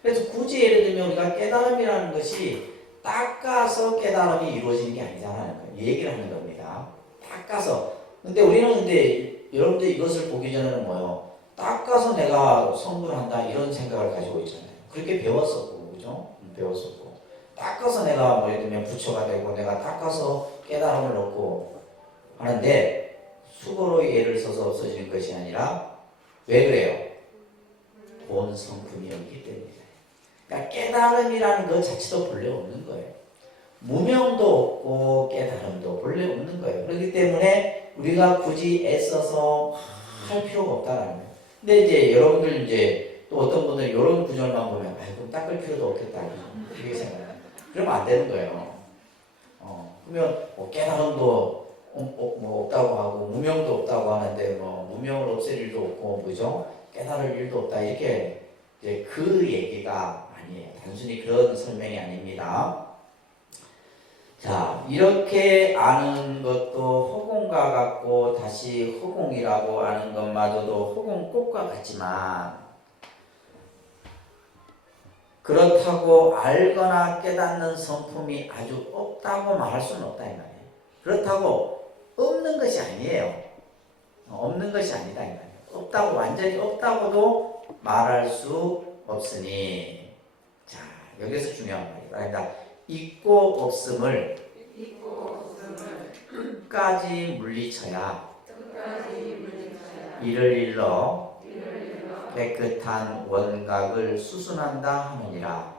그래서 굳이 예를 들면 우리가 깨달음이라는 것이 닦아서 깨달음이 이루어지는 게 아니잖아요. 얘기를 하는 겁니다. 닦아서. 근데 우리는 여러분들 이것을 보기 전에는 뭐요? 닦아서 내가 성불한다 이런 생각을 가지고 있잖아요. 그렇게 배웠었고, 그죠? 배웠었고. 닦아서 내가 뭐 예를 들면 부처가 되고 내가 닦아서 깨달음을 얻고 하는데 수고로 예를 써서 없어지는 것이 아니라 왜 그래요? 본 성품이 없기 때문이다. 그러니까 깨달음이라는 것 자체도 본래 없는 거예요. 무명도 없고 깨달음도 본래 없는 거예요. 그렇기 때문에 우리가 굳이 애써서 할 필요가 없다라는 거예요. 근데 이제 여러분들 이제 또 어떤 분들은 이런 구절만 보면 그럼 닦을 필요도 없겠다 이렇게 생각해요. 그러면 안 되는 거예요. 그러면 뭐 깨달음도 뭐 없다고 하고 무명도 없다고 하는데 뭐 무명을 없앨 일도 없고 그죠? 깨달을 일도 없다 이렇게 이제 그 얘기가 아니에요. 단순히 그런 설명이 아닙니다. 자, 이렇게 아는 것도 허공과 같고 다시 허공이라고 아는 것마저도 허공꽃과 같지만 그렇다고 알거나 깨닫는 성품이 아주 없다고 말할 수는 없다 이 말이에요. 그렇다고 없는 것이 아니에요. 없는 것이 아니다 이 말이에요. 없다고 완전히 없다고도 말할 수 없으니 자 여기서 중요한 말이다. 있고 없음을 끝까지 물리쳐야 이를 일러 깨끗한 원각을 수순한다 하느니라.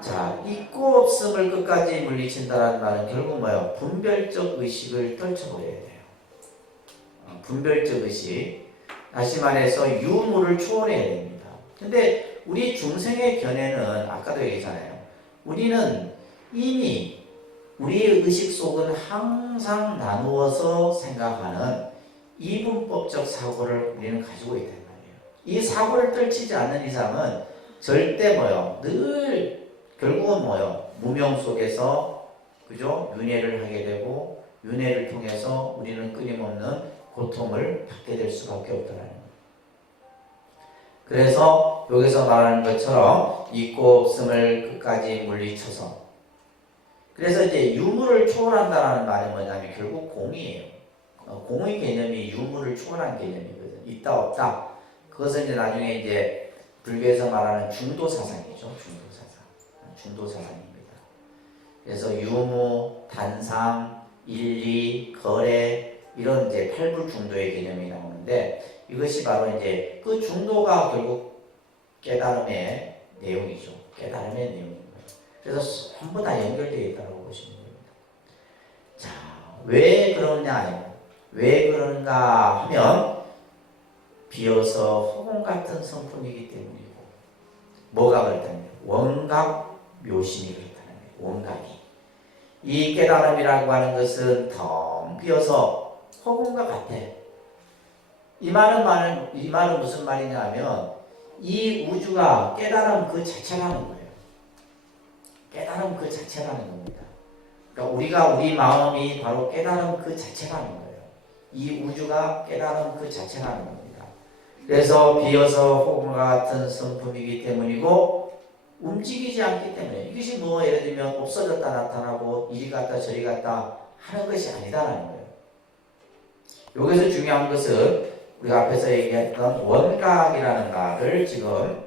자, 있고 없음을 끝까지 물리친다는 말은 결국 뭐예요? 분별적 의식을 떨쳐버려야 돼요. 분별적 의식. 다시 말해서 유무를 초월해야 됩니다. 근데 우리 중생의 견해는 아까도 얘기했잖아요. 우리는 이미 우리의 의식 속은 항상 나누어서 생각하는 이분법적 사고를 우리는 가지고 있단 말이에요. 이 사고를 떨치지 않는 이상은 절대 뭐요? 늘 결국은 뭐요? 무명 속에서 그죠? 윤회를 하게 되고 윤회를 통해서 우리는 끊임없는 고통을 받게 될 수밖에 없다는 거예요. 그래서 여기서 말하는 것처럼 있고 없음을 끝까지 물리쳐서 그래서 이제 유무를 초월한다는 말은 뭐냐면 결국 공이에요. 공의 개념이 유무를 초월한 개념이거든요. 있다 없다. 그것은 이제 나중에 이제 불교에서 말하는 중도 사상이죠. 중도 사상입니다. 그래서 유무, 단상, 일리, 거래 이런 이제 팔불 중도의 개념이 나오는데 이것이 바로 이제 그 중도가 결국 깨달음의 내용이죠. 깨달음의 내용입니다. 그래서 전부 다 연결되어 있다고 보시면 됩니다. 자, 왜 그러냐? 왜 그런가 하면 비어서 허공 같은 성품이기 때문이고 뭐가 그렇다면 원각 묘심이 그렇다는 거예요. 원각이 이 깨달음이라고 하는 것은 텅 비어서 허공과 같아. 이 말은 무슨 말이냐면 이 우주가 깨달음 그 자체라는 거예요. 깨달음 그 자체라는 겁니다. 그러니까 우리 마음이 바로 깨달음 그 자체라는 거예요. 이 우주가 깨달음 그 자체라는 겁니다. 그래서 비어서 허공과 같은 성품이기 때문이고 움직이지 않기 때문에 이것이 뭐 예를 들면 없어졌다 나타나고 이리 갔다 저리 갔다 하는 것이 아니다라는 거예요. 여기서 중요한 것은 우리가 앞에서 얘기했던 원각이라는 말을 지금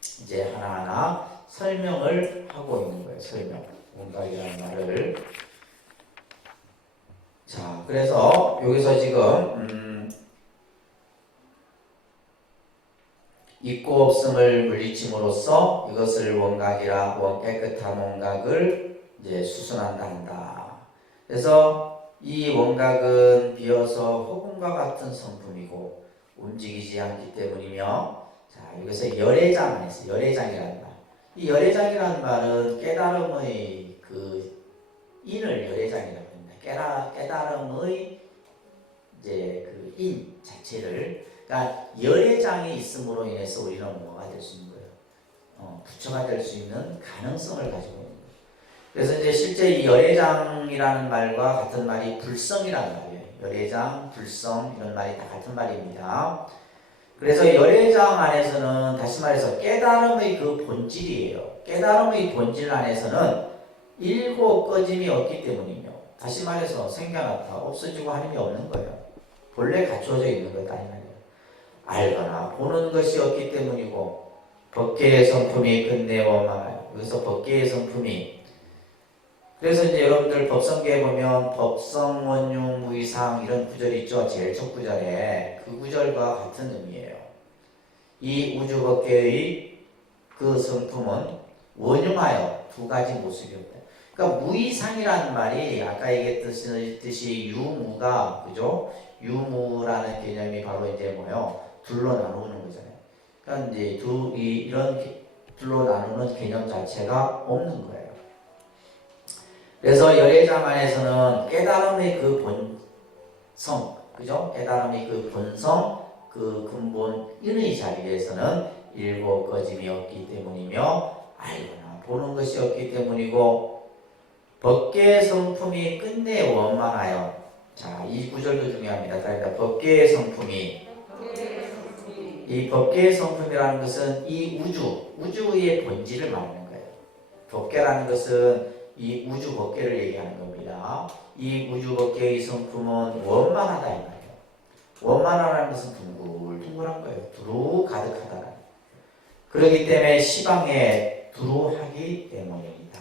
이제 하나하나 설명을 하고 있는 거예요. 설명. 원각이라는 말을. 자, 그래서 여기서 지금 있고 없음을 물리침으로써 이것을 원각이라 깨끗한 원각을 이제 수순한다 한다. 그래서 이 원각은 비어서 허공과 같은 성품이고 움직이지 않기 때문이며 자 여기서 열애장 안에서 열애장이라는 말. 이 열애장이라는 말은 깨달음의 그 인을 열애장이라고 합니다. 깨달음의 이제 그 인 자체를 그러니까 열애장이 있음으로 인해서 우리는 뭐가 될 수 있는 거예요? 부처가 될 수 있는 가능성을 가지고 있는 거예요. 그래서 이제 실제 이 열애장이라는 말과 같은 말이 불성이라는 말이에요. 열애장, 불성 이런 말이 다 같은 말입니다. 그래서 열애장 안에서는 다시 말해서 깨달음의 그 본질이에요. 깨달음의 본질 안에서는 일고 꺼짐이 없기 때문이며 다시 말해서 생겨났다 없어지고 하는 게 없는 거예요. 본래 갖추어져 있는 거다 이 말이에요. 알거나 보는 것이 없기 때문이고 법계의 성품이 끝내어 말아요. 여기서 법계의 성품이 그래서 이제 여러분들 법성계에 보면 법성 원흉 무이상 이런 구절이 있죠. 제일 첫 구절에 그 구절과 같은 의미예요. 이 우주 법계의 그 성품은 원흉하여 두 가지 모습이 없다. 그러니까 무이상이라는 말이 아까 얘기했듯이 유무가 그죠? 유무라는 개념이 바로 이제 뭐요? 둘로 나누는 거잖아요. 그러니까 이제 이런 둘로 나누는 개념 자체가 없는 거예요. 그래서 열애장 안에서는 깨달음의 그 본성, 그죠? 깨달음의 그 본성, 그 근본인의 자리에서는 일곱 꺼짐이 없기 때문이며 알거나 보는 것이 없기 때문이고 법계의 성품이 끝내 원만하여. 자, 이 구절도 중요합니다. 그러니까 법계의 성품이, 이 법계의 성품이라는 것은 이 우주의 본질을 말하는 거예요. 법계라는 것은 이 우주 법계를 얘기하는 겁니다. 이 우주 법계의 성품은 원만하다 이 말이에요. 원만하다는 것은 둥글둥글한 거예요. 두루 가득하다. 그렇기 때문에 시방에 두루하기 때문입니다.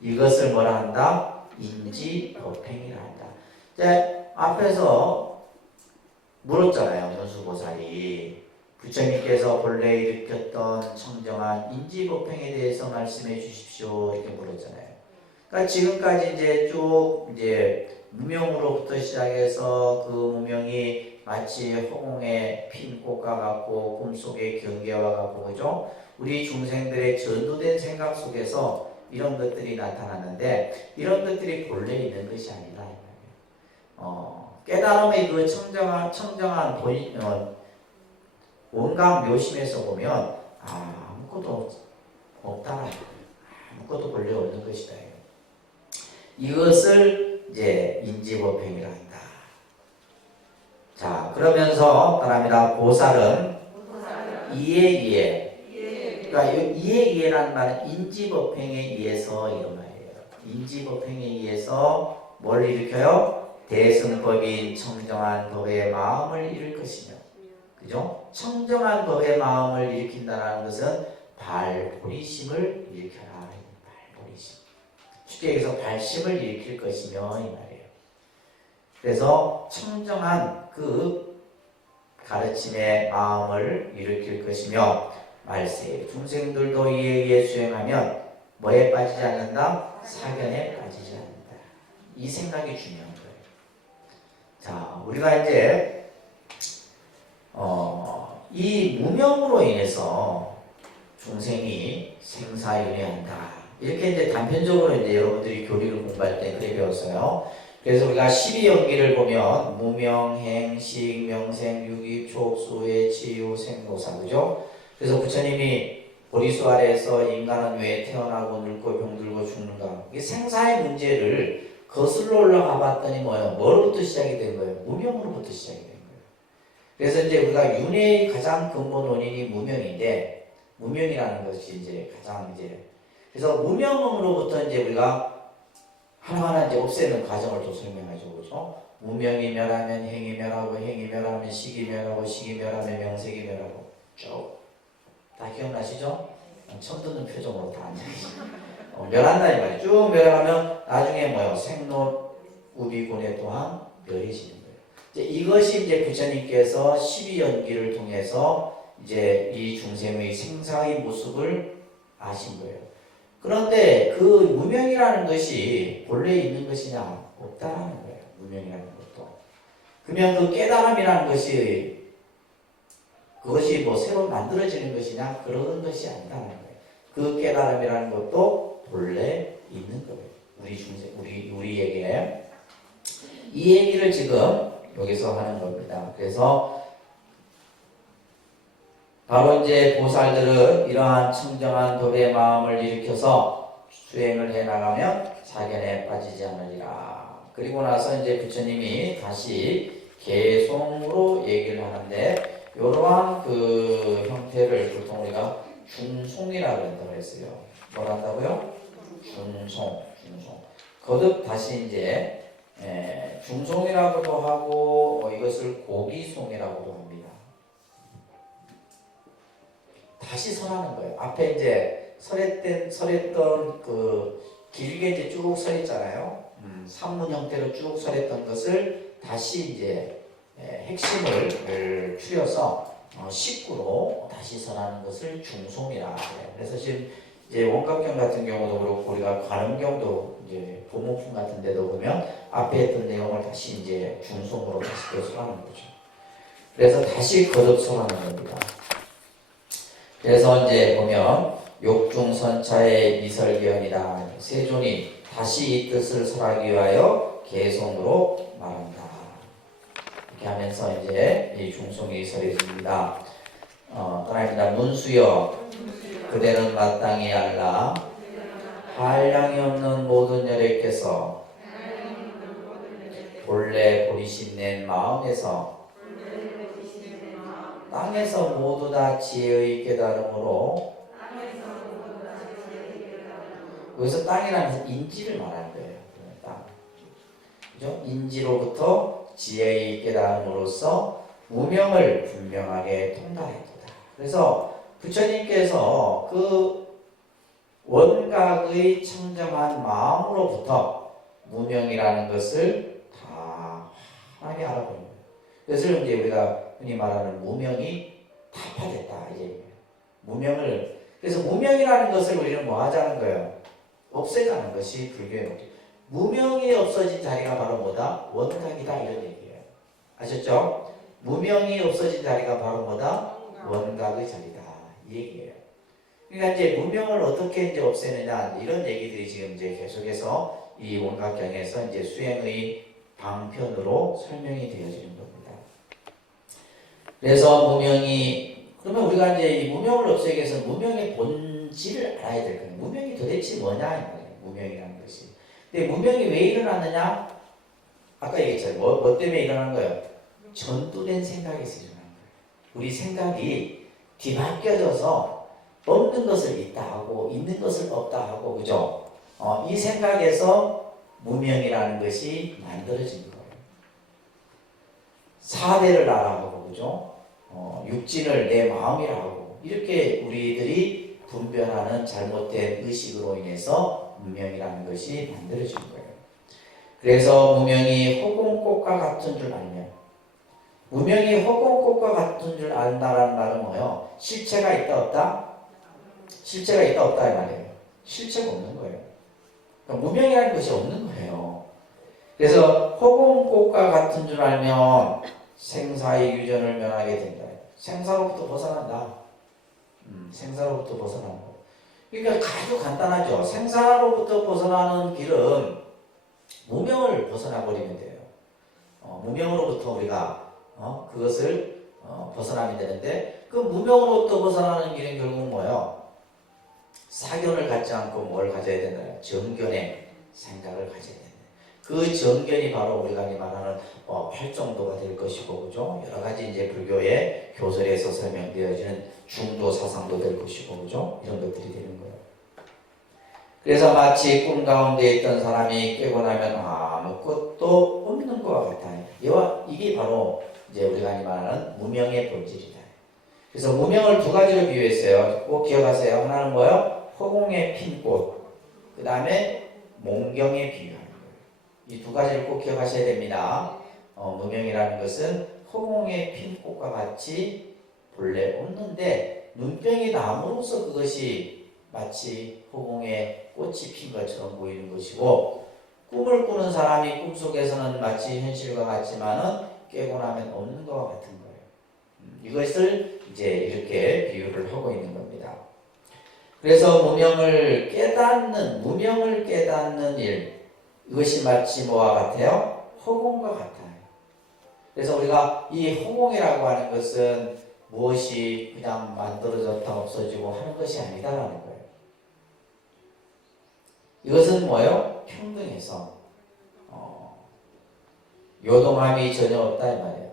이것을 뭐라 한다? 인지법행이라 한다. 이제 앞에서 물었잖아요. 연수보살이 부처님께서 본래 일으켰던 청정한 인지법행에 대해서 말씀해 주십시오 이렇게 물었잖아요. 그러니까 지금까지 이제 쭉 이제 무명으로부터 시작해서 그 무명이 마치 허공에 핀 꽃과 같고 꿈속의 경계와 같고 그죠? 우리 중생들의 전도된 생각 속에서 이런 것들이 나타나는데 이런 것들이 본래 있는 것이 아니라 깨달음의 그 청정한 원각 묘심에서 보면 아무것도 없다. 아무것도 본래 없는 것이다. 이것을 이제 인지법행이라 한다. 자, 그러면서 말합니다. 보살은 이에 그러니까 이에라는 말은 인지법행에 의해서 이런 말이에요. 인지법행에 의해서 뭘 일으켜요? 대승법인 청정한 법의 마음을 이룰 것이며, 그죠? 청정한 법의 마음을 일으킨다는 것은 발보리심을 일으켜라. 발보리심. 쉽게 얘기해서 발심을 일으킬 것이며 이 말이에요. 그래서 청정한 그 가르침의 마음을 일으킬 것이며 말세 중생들도 이에 의해 수행하면 뭐에 빠지지 않는다? 사견에 빠지지 않는다. 이 생각이 중요한 거예요. 자, 우리가 이제 이 무명으로 인해서 중생이 생사윤회한다. 이렇게 이제 단편적으로 이제 여러분들이 교리를 공부할 때 그렇게 배웠어요. 그래서 우리가 12연기를 보면 무명, 행식, 명생, 유기, 촉수회, 치유, 생로사, 그죠? 그래서 부처님이 보리수 아래에서 인간은 왜 태어나고 늙고 병들고 죽는가? 이 생사의 문제를 거슬러 올라가 봤더니 뭐예요? 뭐로부터 시작이 된 거예요? 무명으로부터 시작이 된 거예요. 그래서 이제 우리가 윤회의 가장 근본 원인이 무명인데, 무명이라는 것이 이제 가장 이제, 그래서 무명으로부터 이제 우리가 하나하나 이제 없애는 과정을 또 설명하죠. 그죠? 무명이 멸하면 행이 멸하고, 행이 멸하면 식이 멸하고, 식이 멸하면 명색이 멸하고, 쭉. 다 기억나시죠? 처음 듣는 표정으로 다 앉아계시죠. 멸한다 이 말이에요. 쭉 멸하면 나중에 뭐요? 생로 우비군에 또한 멸해지는 거예요. 이제 이것이 이제 부처님께서 12연기를 통해서 이제 이 중생의 생사의 모습을 아신 거예요. 그런데 그 무명이라는 것이 본래 있는 것이냐? 없다라는 거예요. 무명이라는 것도. 그러면 그 깨달음이라는 것이 그것이 뭐 새로 만들어지는 것이냐? 그런 것이 아니라는 거예요. 그 깨달음이라는 것도 본래 있는 거예요. 우리 중생, 우리에게. 이 얘기를 지금 여기서 하는 겁니다. 그래서 바로 이제 보살들은 이러한 청정한 법의 마음을 일으켜서 수행을 해 나가면 사견에 빠지지 않으리라. 그리고 나서 이제 부처님이 다시 개송으로 얘기를 하는데 이러한 그 형태를 보통 우리가 중송이라고 한다고 했어요. 뭘 한다고요? 중송. 거듭 다시 이제 중송이라고도 하고 이것을 고기송이라고도 합니다. 다시 설하는 거예요. 앞에 이제 설했던 그 길게 이제 쭉 설했잖아요. 산문 형태로 쭉 설했던 것을 다시 이제 핵심을 추려서 식구로 다시 설하는 것을 중송이라 해요. 그래서 지금 이제 원각경 같은 경우도 그렇고 우리가 관음경도 이제 보문품 같은 데도 보면 앞에 했던 내용을 다시 이제 중송으로 다시 또 설하는 거죠. 그래서 다시 거듭소하는 겁니다. 그래서 이제 보면 욕중선차의 이설기언이다. 세존이 다시 이 뜻을 설하기 위하여 개송으로 말한다. 이렇게 하면서 이제 이 중송이 설해집니다. 떠나입니다. 문수여 그대는 마땅히 알라. 한량이 없는 모든 여력께서 본래 보리신 낸 마음에서 땅에서 모두 다 지혜의 깨달음으로, 여기서 땅이라는 것은 인지를 말하는 거예요. 땅. 그죠? 인지로부터 지혜의 깨달음으로써 무명을 분명하게 통달했다. 그래서 부처님께서 그 원각의 청정한 마음으로부터 무명이라는 것을 다 환하게 알아보는 거예요. 그래서 이제 우리가 흔히 말하는 무명이 타파됐다 이제 무명을, 그래서 무명이라는 것을 우리는 뭐 하자는 거예요? 없애자는 것이 불교의 목적. 무명이 없어진 자리가 바로 뭐다? 원각이다 이런 얘기예요. 아셨죠? 무명이 없어진 자리가 바로 뭐다? 원각의 자리다 이 얘기예요. 그러니까 이제 무명을 어떻게 이제 없애느냐 이런 얘기들이 지금 이제 계속해서 이 원각경에서 이제 수행의 방편으로 설명이 되어지는 겁니다. 그래서 무명이, 그러면 우리가 이제 이 무명을 없애기 위해서 무명의 본질을 알아야 될 거예요. 무명이 도대체 뭐냐, 무명이라는 것이. 근데 무명이 왜 일어나느냐? 아까 얘기했잖아요. 뭐 때문에 일어난 거예요? 전두된 생각에서 일어난 거예요. 우리 생각이 뒤바뀌어져서 없는 것을 있다 하고 있는 것을 없다 하고, 그죠? 이 생각에서 무명이라는 것이 만들어진 거예요. 사대를 나라 하고, 그죠? 육진을 내 마음이라 하고, 이렇게 우리들이 분별하는 잘못된 의식으로 인해서 무명이라는 것이 만들어진 거예요. 그래서 무명이 허공꽃과 같은 줄 알면, 무명이 허공꽃과 같은 줄 안다라는 말은 뭐예요? 실체가 있다 없다? 실체가 있다 없다 이 말이에요. 실체가 없는 거예요. 그러니까 무명이라는 것이 없는 거예요. 그래서 허공꽃과 같은 줄 알면 생사의 유전을 면하게 된다. 생사로부터 벗어난다. 생사로부터 벗어나는 거. 그러니까 아주 간단하죠. 생사로부터 벗어나는 길은 무명을 벗어나 버리면 돼요. 무명으로부터 우리가 그것을 벗어나면 되는데, 그 무명으로부터 벗어나는 길은 결국 뭐예요? 사견을 갖지 않고 뭘 가져야 된다? 정견의 생각을 가져야 된다. 그 정견이 바로 우리가 말하는 활정도가 될 것이고, 그죠? 여러 가지 이제 불교의 교설에서 설명되어지는 중도 사상도 될 것이고, 그죠? 이런 것들이 되는 거예요. 그래서 마치 꿈 가운데 있던 사람이 깨고 나면 아무것도 없는 것 같아요. 이게 바로 이제 우리가 말하는 무명의 본질이다. 그래서 무명을 두 가지로 비유했어요. 꼭 기억하세요. 하나는 뭐예요? 허공에 핀 꽃. 그 다음에 몽경에 비유하는 거예요. 이 두 가지를 꼭 기억하셔야 됩니다. 무명이라는 것은 허공에 핀 꽃과 같이 본래 없는데 눈병이 남으로써 그것이 마치 허공에 꽃이 핀 것처럼 보이는 것이고, 꿈을 꾸는 사람이 꿈속에서는 마치 현실과 같지만은 깨고 나면 없는 것과 같은 거예요. 이것을 이제 이렇게 비유를 하고 있는 겁니다. 그래서 무명을 깨닫는 일, 이것이 마치 뭐와 같아요? 허공과 같아요. 그래서 우리가 이 허공이라고 하는 것은 무엇이 그냥 만들어졌다 없어지고 하는 것이 아니다라는 거예요. 이것은 뭐예요? 평등해서 요동함이 전혀 없다 이 말이에요.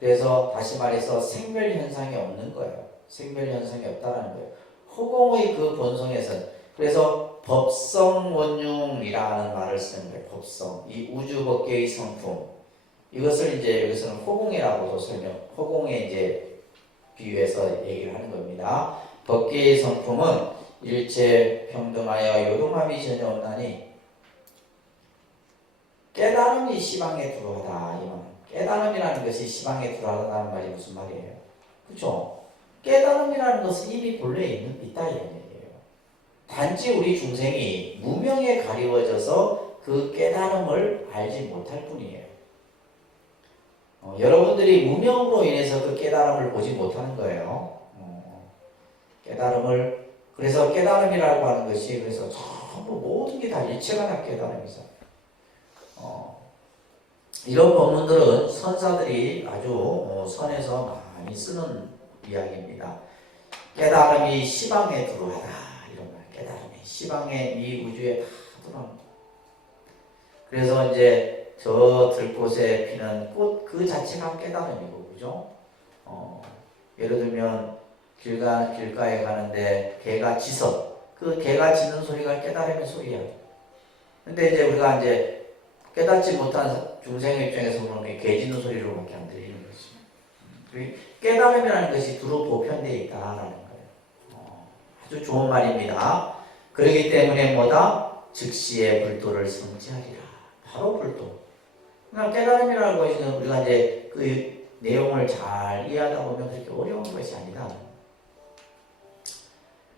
그래서 다시 말해서 생멸현상이 없는 거예요. 생멸현상이 없다라는 거예요. 허공의 그 본성에서는. 그래서 법성원융이라는 말을 쓰는 거예요. 법성. 이 우주법계의 성품. 이것을 이제 여기서는 허공이라고도 허공에 이제 비유해서 얘기를 하는 겁니다. 법계의 성품은 일체 평등하여 요동함이 전혀 없나니 깨달음이 시방에 들어가다. 깨달음이라는 것이 시방에 들어가다는 말이 무슨 말이에요? 그렇죠? 깨달음이라는 것은 이미 본래 있다 이런 얘기예요. 단지 우리 중생이 무명에 가리워져서 그 깨달음을 알지 못할 뿐이에요. 여러분들이 무명으로 인해서 그 깨달음을 보지 못하는 거예요. 깨달음을, 그래서 깨달음이라고 하는 것이, 그래서 전부 모든 게 다 일체가 다 깨달음이죠. 이런 법문들은 선사들이 아주 선에서 많이 쓰는 이야기입니다. 깨달음이 시방에 들어하다, 이런 말. 깨달음이 시방에 이 우주에 다 들어옵니다. 그래서 이제 저 들꽃에 피는 꽃 그 자체가 깨달음이고, 그죠? 예를 들면 길가에 가는데 개가 짖어. 그 개가 짖는 소리가 깨달음의 소리야. 근데 이제 우리가 이제 깨닫지 못한 중생의 입장에서 보면 개 짖는 소리로밖에 안 들리는 거지. 깨달음이라는 것이 두루 보편되어 있다라는 거예요. 아주 좋은 말입니다. 그렇기 때문에 뭐다? 즉시의 불도를 성취하리라. 바로 불도. 그러니까 깨달음이라는 것은 우리가 이제 그 내용을 잘 이해하다 보면 그렇게 어려운 것이 아니다.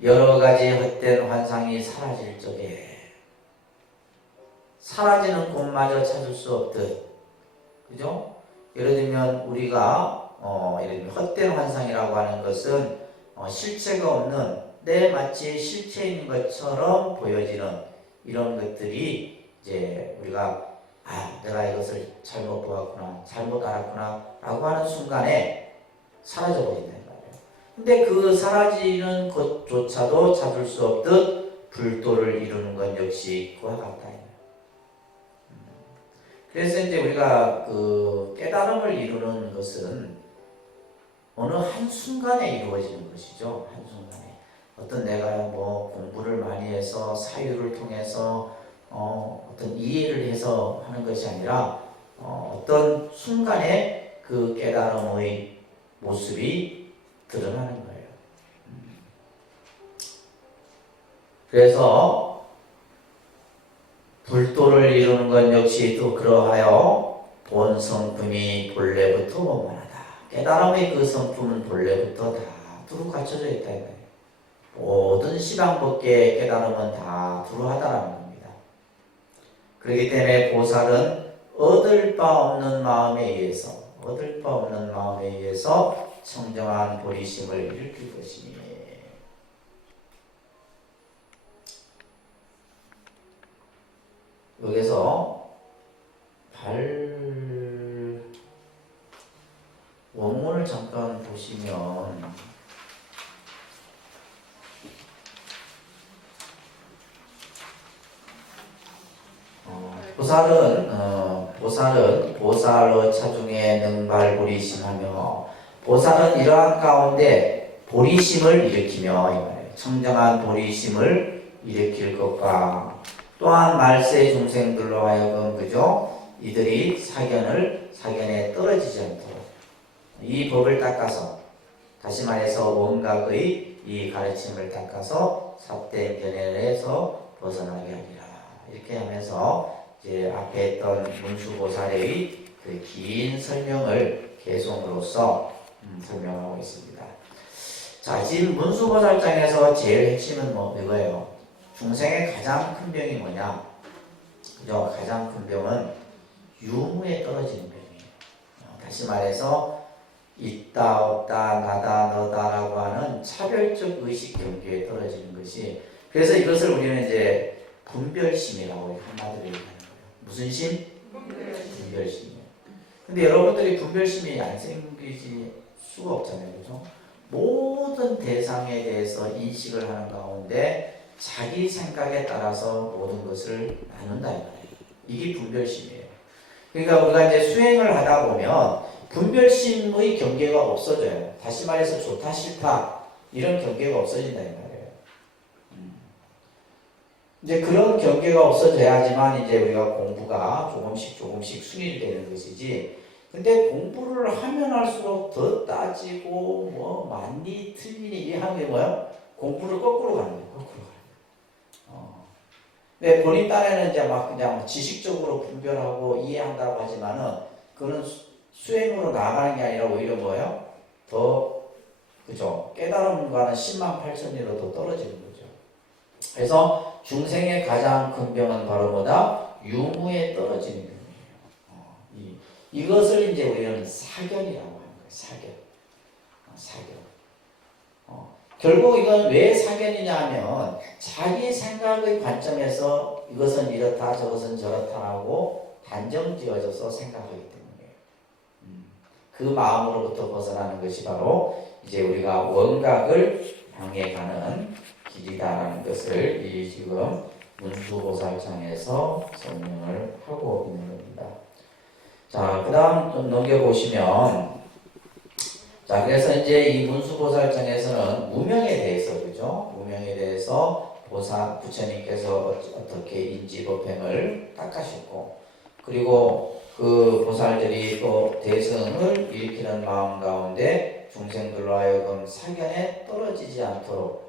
여러 가지 헛된 환상이 사라질 적에 사라지는 곳마저 찾을 수 없듯, 그죠? 예를 들면 우리가 예를 들면 헛된 환상이라고 하는 것은 실체가 없는 내 마치 실체인 것처럼 보여지는 이런 것들이 이제 우리가 내가 이것을 잘못 보았구나, 잘못 알았구나 라고 하는 순간에 사라져 버린다는 말이에요. 근데 그 사라지는 것조차도 찾을 수 없듯 불도를 이루는 건 역시 그와 같다. 그래서 이제 우리가 그 깨달음을 이루는 것은 어느 한순간에 이루어지는 것이죠. 한순간에. 어떤 내가 뭐 공부를 많이 해서 사유를 통해서 어떤 이해를 해서 하는 것이 아니라 어떤 순간에 그 깨달음의 모습이 드러나는 거예요. 그래서 불도를 이루는 건 역시 또 그러하여 본 성품이 본래부터 원만하다. 깨달음의 그 성품은 본래부터 다 두루 갖춰져 있다. 모든 시방법계의 깨달음은 다 두루하다라는 겁니다. 그렇기 때문에 보살은 얻을 바 없는 마음에 의해서 청정한 보리심을 일으킬 것이니. 여기서 원문을 잠깐 보시면 보살은 보살의 차중에 능발보리심하며 보살은 이러한 가운데 보리심을 일으키며 이 말이에요. 청정한 보리심을 일으킬 것과 또한 말세 중생들로 하여금 그죠? 이들이 사견에 떨어지지 않도록 이 법을 닦아서, 다시 말해서 원각의 이 가르침을 닦아서 삿된 견해에서 벗어나게 하리라. 이렇게 하면서 이제 앞에 했던 문수보살의 그 긴 설명을 개송으로서 설명하고 있습니다. 자, 지금 문수보살장에서 제일 핵심은 이거예요. 중생의 가장 큰 병이 뭐냐? 그죠? 가장 큰 병은 유무에 떨어지는 병이에요. 다시 말해서 있다, 없다, 나다, 너다라고 하는 차별적 의식 경계에 떨어지는 것이, 그래서 이것을 우리는 이제 분별심이라고 한마디로 얘기하는 거예요. 무슨 심? 분별심이에요. 근데 여러분들이 분별심이 안 생기지 수가 없잖아요. 그죠? 모든 대상에 대해서 인식을 하는 가운데 자기 생각에 따라서 모든 것을 나눈다 이거예요. 이게 분별심이에요. 그러니까 우리가 이제 수행을 하다 보면 분별심의 경계가 없어져요. 다시 말해서 좋다 싫다 이런 경계가 없어진다 이 말이에요. 이제 그런 경계가 없어져야지만 이제 우리가 공부가 조금씩 순위되는 것이지. 근데 공부를 하면 할수록 더 따지고 뭐 맞니 틀리니 이 하는 게 뭐야? 공부를 거꾸로 가는 거예요. 거꾸로. 네, 본인 딴에는 이제 막 그냥 지식적으로 분별하고 이해한다고 하지만은 그거는 수행으로 나아가는 게 아니라 오히려 뭐예요? 더 그죠? 깨달음과는 10만 8천리로 더 떨어지는 거죠. 그래서 중생의 가장 큰 병은 바로 뭐다? 유무에 떨어지는 병이에요. 이것을 이제 우리는 사견이라고 하는 거예요. 사견. 결국 이건 왜 사견이냐 하면 자기 생각의 관점에서 이것은 이렇다 저것은 저렇다 하고 단정 지어져서 생각하기 때문이에요. 그 마음으로부터 벗어나는 것이 바로 이제 우리가 원각을 향해 가는 길이다라는 것을 이 지금 문수보살장에서 설명을 하고 있는 겁니다. 자, 그 다음 좀 넘겨보시면, 자, 그래서 이제 이 문수보살장에서는 무명에 대해서, 그죠? 무명에 대해서 부처님께서 어떻게 인지법행을 닦아셨고, 그리고 그 보살들이 또 대승을 일으키는 마음 가운데 중생들로 하여금 사견에 떨어지지 않도록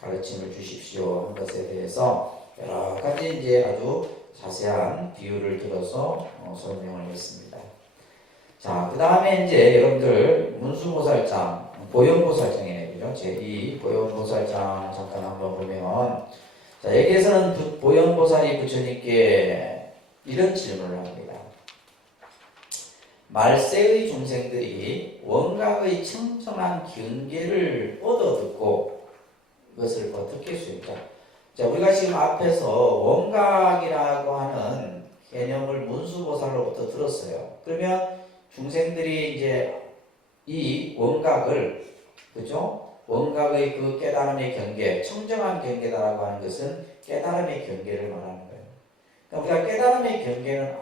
가르침을 주십시오 한 것에 대해서 여러 가지 이제 아주 자세한 비유를 들어서 설명을 했습니다. 자, 그 다음에 이제 여러분들 문수보살장, 보현보살장이네요. 그죠? 제2 보현보살장 잠깐 한번 보면, 자, 여기에서는 보현보살이 부처님께 이런 질문을 합니다. 말세의 중생들이 원각의 청정한 경계를 얻어듣고 이것을 어떻게 수행자? 자, 우리가 지금 앞에서 원각이라고 하는 개념을 문수보살로부터 들었어요. 그러면 중생들이 이제 이 원각을, 그죠? 원각의 그 깨달음의 경계, 청정한 경계다라고 하는 것은 깨달음의 경계를 말하는 거예요. 그러니까 우리가 깨달음의 경계는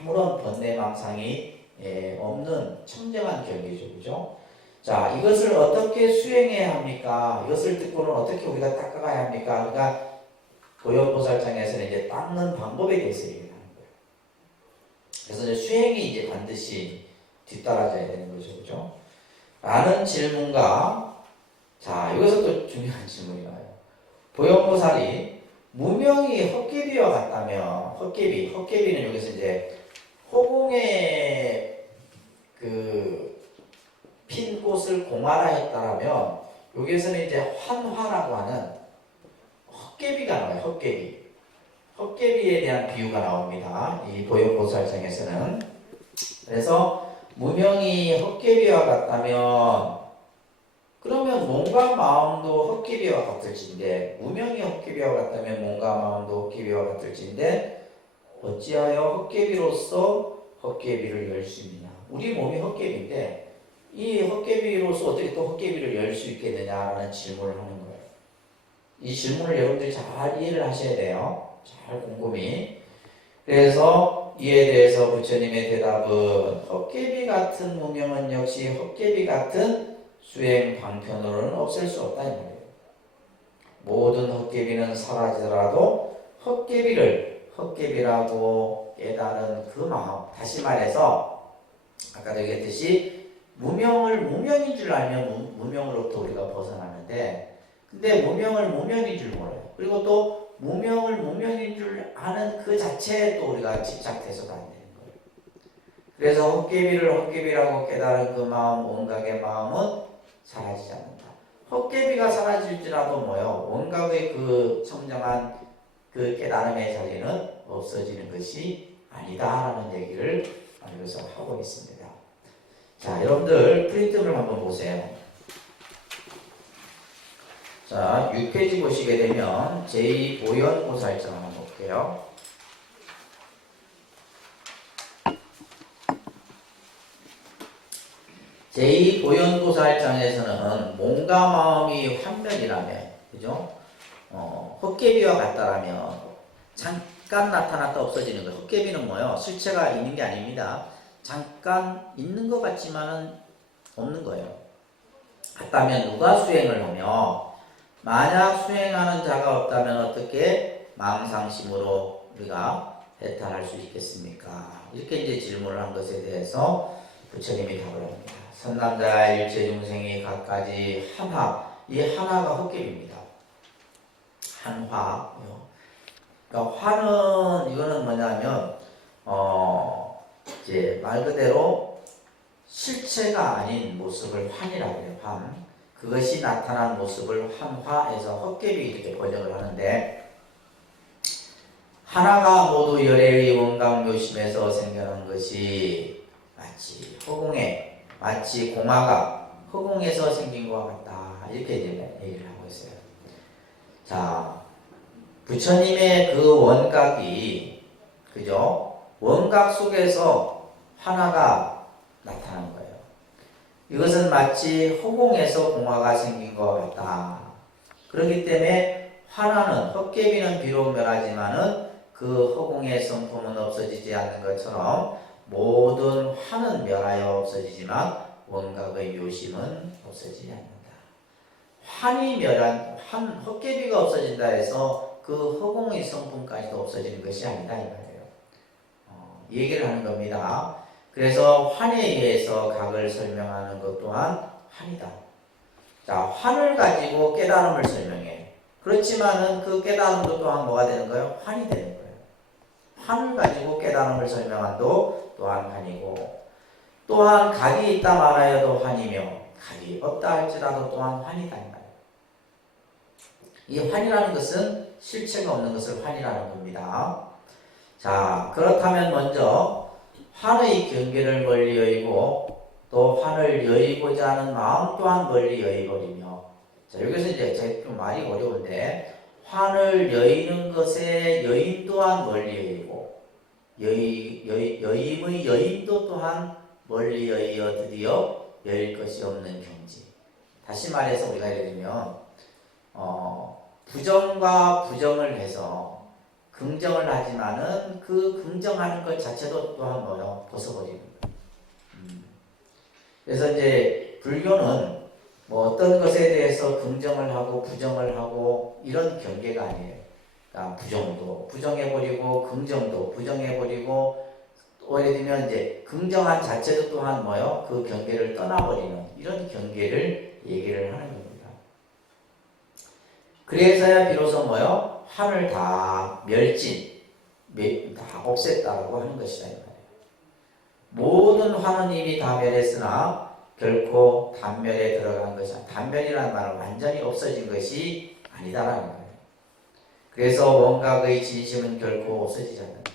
아무런 번뇌망상이 없는 청정한 경계죠, 그죠? 자, 이것을 어떻게 수행해야 합니까? 이것을 듣고는 어떻게 우리가 닦아가야 합니까? 그러니까 보현보살장에서는 이제 닦는 방법에 대해서 얘기하는 거예요. 그래서 이제 수행이 이제 반드시 뒤따라져야 되는 거죠, 그죠? 라는 질문과, 자, 여기서 또 중요한 질문이 나와요. 보현보살이 무명이 헛개비와 같다면, 헛개비는 여기서 이제 호공의 핀 꽃을 공화라 했다라면, 여기에서는 이제 환화라고 하는 헛개비가 나와요, 헛개비에 대한 비유가 나옵니다. 이 보현보살장에서는. 그래서 무명이 헛개비와 같다면, 그러면 몸과 마음도 헛개비와 같을진데, 무명이 헛개비와 같다면 몸과 마음도 헛개비와 같을진데, 어찌하여 헛개비로서 헛개비를 열 수 있느냐? 우리 몸이 헛개비인데 이 헛개비로서 어떻게 또 헛개비를 열 수 있겠느냐라는 질문을 하는 거예요. 이 질문을 여러분들이 잘 이해를 하셔야 돼요. 잘 곰곰이. 그래서 이에 대해서 부처님의 대답은 헛개비 같은 무명은 역시 헛개비 같은 수행 방편으로는 없앨 수 없다 이 말이에요. 모든 헛개비는 사라지더라도 헛개비라고 깨달은 그 마음, 다시 말해서 아까도 얘기했듯이 무명을 무명인 줄 알면 무명으로부터 우리가 벗어나는데, 근데 무명을 무명인 줄 몰라요. 그리고 또 무명을 무명인 줄 아는 그 자체에 또 우리가 집착돼서도 안 되는 거예요. 그래서 헛개비를 헛개비라고 깨달은 그 마음, 원각의 마음은 사라지지 않는다. 헛개비가 사라질지라도 뭐요? 원각의 그 청정한 그 깨달음의 자리는 없어지는 것이 아니다라는 얘기를 여기서 하고 있습니다. 자, 여러분들 프린트를 한번 보세요. 자, 6페이지 보시게 되면 제2보현보살장 한번 볼게요. 제2보현보살장에서는 몸과 마음이 환멸이라면, 그죠? 헛개비와 같다라면 잠깐 나타났다 없어지는 거예요. 헛개비는 뭐예요? 실체가 있는 게 아닙니다. 잠깐 있는 것 같지만은 없는 거예요. 같다면 누가 수행을 하며, 만약 수행하는 자가 없다면 어떻게 망상심으로 우리가 해탈할 수 있겠습니까? 이렇게 이제 질문을 한 것에 대해서 부처님이 답을 합니다. 선남자 일체중생이 갖가지 한화, 이 한화가 헛개비입니다. 한화요. 그러니까 화는 이거는 뭐냐면 이제 말 그대로 실체가 아닌 모습을 환이라고 해요. 환. 그것이 나타난 모습을 환화해서 헛개비 이렇게 번역을 하는데, 하나가 모두 열애의 원각 묘심에서 생겨난 것이 마치 공화가 허공에서 생긴 것과 같다. 이렇게 이제 얘기를 하고 있어요. 자, 부처님의 그 원각이, 그죠? 원각 속에서 하나가 나타난 거예요. 이것은 마치 허공에서 공화가 생긴 것 같다. 그렇기 때문에 화나는, 헛개비는 비록 멸하지만은 그 허공의 성품은 없어지지 않는 것처럼 모든 화는 멸하여 없어지지만 원각의 묘심은 없어지지 않는다. 헛개비가 없어진다 해서 그 허공의 성품까지도 없어지는 것이 아니다 이 말이에요. 이 얘기를 하는 겁니다. 그래서 환에 의해서 각을 설명하는 것 또한 환이다. 자, 환을 가지고 깨달음을 설명해. 그렇지만은 그 깨달음도 또한 뭐가 되는 거예요? 환이 되는 거예요. 환을 가지고 깨달음을 설명한도 또한 환이고, 또한 각이 있다 말하여도 환이며 각이 없다 할지라도 또한 환이다 이 말이에요. 이 환이라는 것은 실체가 없는 것을 환이라는 겁니다. 자, 그렇다면 먼저 환의 경계를 멀리 여의고 또 환을 여의고자 하는 마음 또한 멀리 여의버리며, 자, 여기서 이제 제가 좀 말이 어려운데, 환을 여의는 것의 여인 또한 멀리 여의고 여임의 여인도 또한 멀리 여의어 드디어 여일 것이 없는 경지. 다시 말해서 우리가 예를 들면 부정과 부정을 해서 긍정을 하지만은 그 긍정하는 것 자체도 또한 뭐요? 벗어버리는 거예요. 그래서 이제 불교는 뭐 어떤 것에 대해서 긍정을 하고 부정을 하고 이런 경계가 아니에요. 그러니까 부정도 부정해버리고 긍정도 부정해버리고, 또 예를 들면 이제 긍정한 자체도 또한 뭐요? 그 경계를 떠나버리는 이런 경계를 얘기를 하는 겁니다. 그래서야 비로소 뭐요? 환을 다 다 없앴다라고 하는 것이다 이 말이에요. 모든 환은 이미 다 멸했으나 결코 단멸에 들어간 것이 아니다. 단멸이라는 말은 완전히 없어진 것이 아니다라는 거예요. 그래서 원각의 진심은 결코 없어지지 않는다.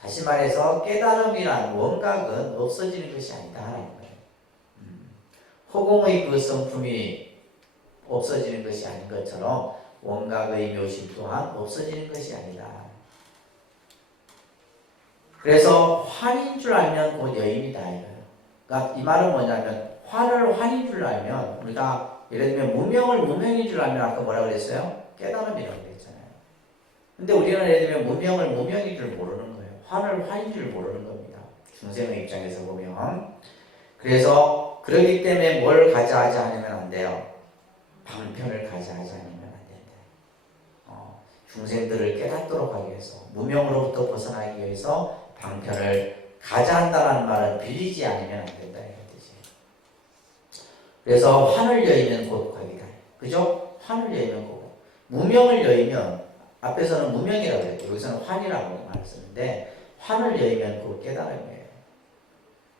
다시 말해서 깨달음이란 원각은 없어지는 것이 아니다 하는 거예요. 허공의 그 성품이 없어지는 것이 아닌 것처럼 원각의 묘심 또한 없어지는 것이 아니다. 그래서 환인 줄 알면 곧 여임이다 이거예요. 그러니까 이 말은 뭐냐면, 환을 환인 줄 알면, 우리가 예를 들면 무명을 무명인 줄 알면 아까 뭐라 그랬어요? 깨달음이라고 그랬잖아요. 근데 우리는 예를 들면 무명을 무명인 줄 모르는 거예요. 환을 환인 줄 모르는 겁니다. 중생의 입장에서 보면. 그래서 그러기 때문에 뭘 가져하지 않으면 안 돼요. 방편을 가져하지 않으면 안 된다. 중생들을 깨닫도록 하기 위해서, 무명으로부터 벗어나기 위해서 방편을 가져한다는 말은 빌리지 않으면 안 된다 이런 뜻이에요. 그래서 환을 여의면 곧 각이다. 그죠? 환을 여의면 곧. 무명을 여의면, 앞에서는 무명이라고 했죠. 여기서는 환이라고 말을 쓰는데, 환을 여의면 곧 깨달음이에요.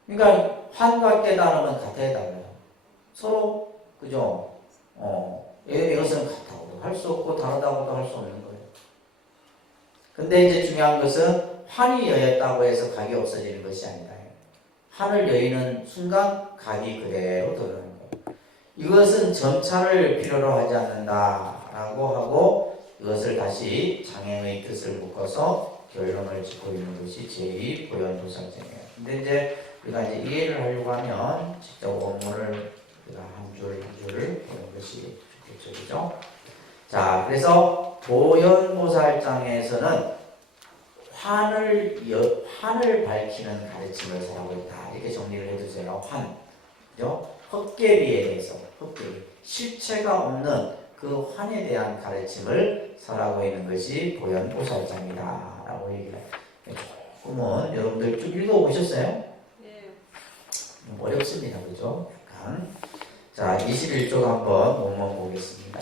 그러니까 환과 깨달음은 같아야 달라요. 서로, 그죠? 이것은 같다고도 할 수 없고 다르다고도 할 수 없는 거예요. 근데 이제 중요한 것은 환이 여였다고 해서 각이 없어지는 것이 아니다. 환을 여의는 순간 각이 그대로 드러나는 거예요. 이것은 점차를 필요로 하지 않는다라고 하고, 이것을 다시 장행의 뜻을 묶어서 결론을 짓고 있는 것이 제2 보현도살증이에요. 근데 이제 우리가 이제 이해를 하려고 하면 직접 원문을 우리가 한 줄 한 줄을 보는 것이 좋겠죠, 그죠? 자, 그래서 보현보살장에서는 환을 밝히는 가르침을 잘하고 있다. 이렇게 정리를 해주세요. 환. 그죠? 헛개비에 대해서, 헛개비. 실체가 없는 그 환에 대한 가르침을 설하고 있는 것이 보현보살장이다. 라고 얘기를 해요. 조금은 여러분들 쭉 읽어보셨어요? 네. 어렵습니다. 그죠? 약간. 자, 21쪽 한번 원문 보겠습니다.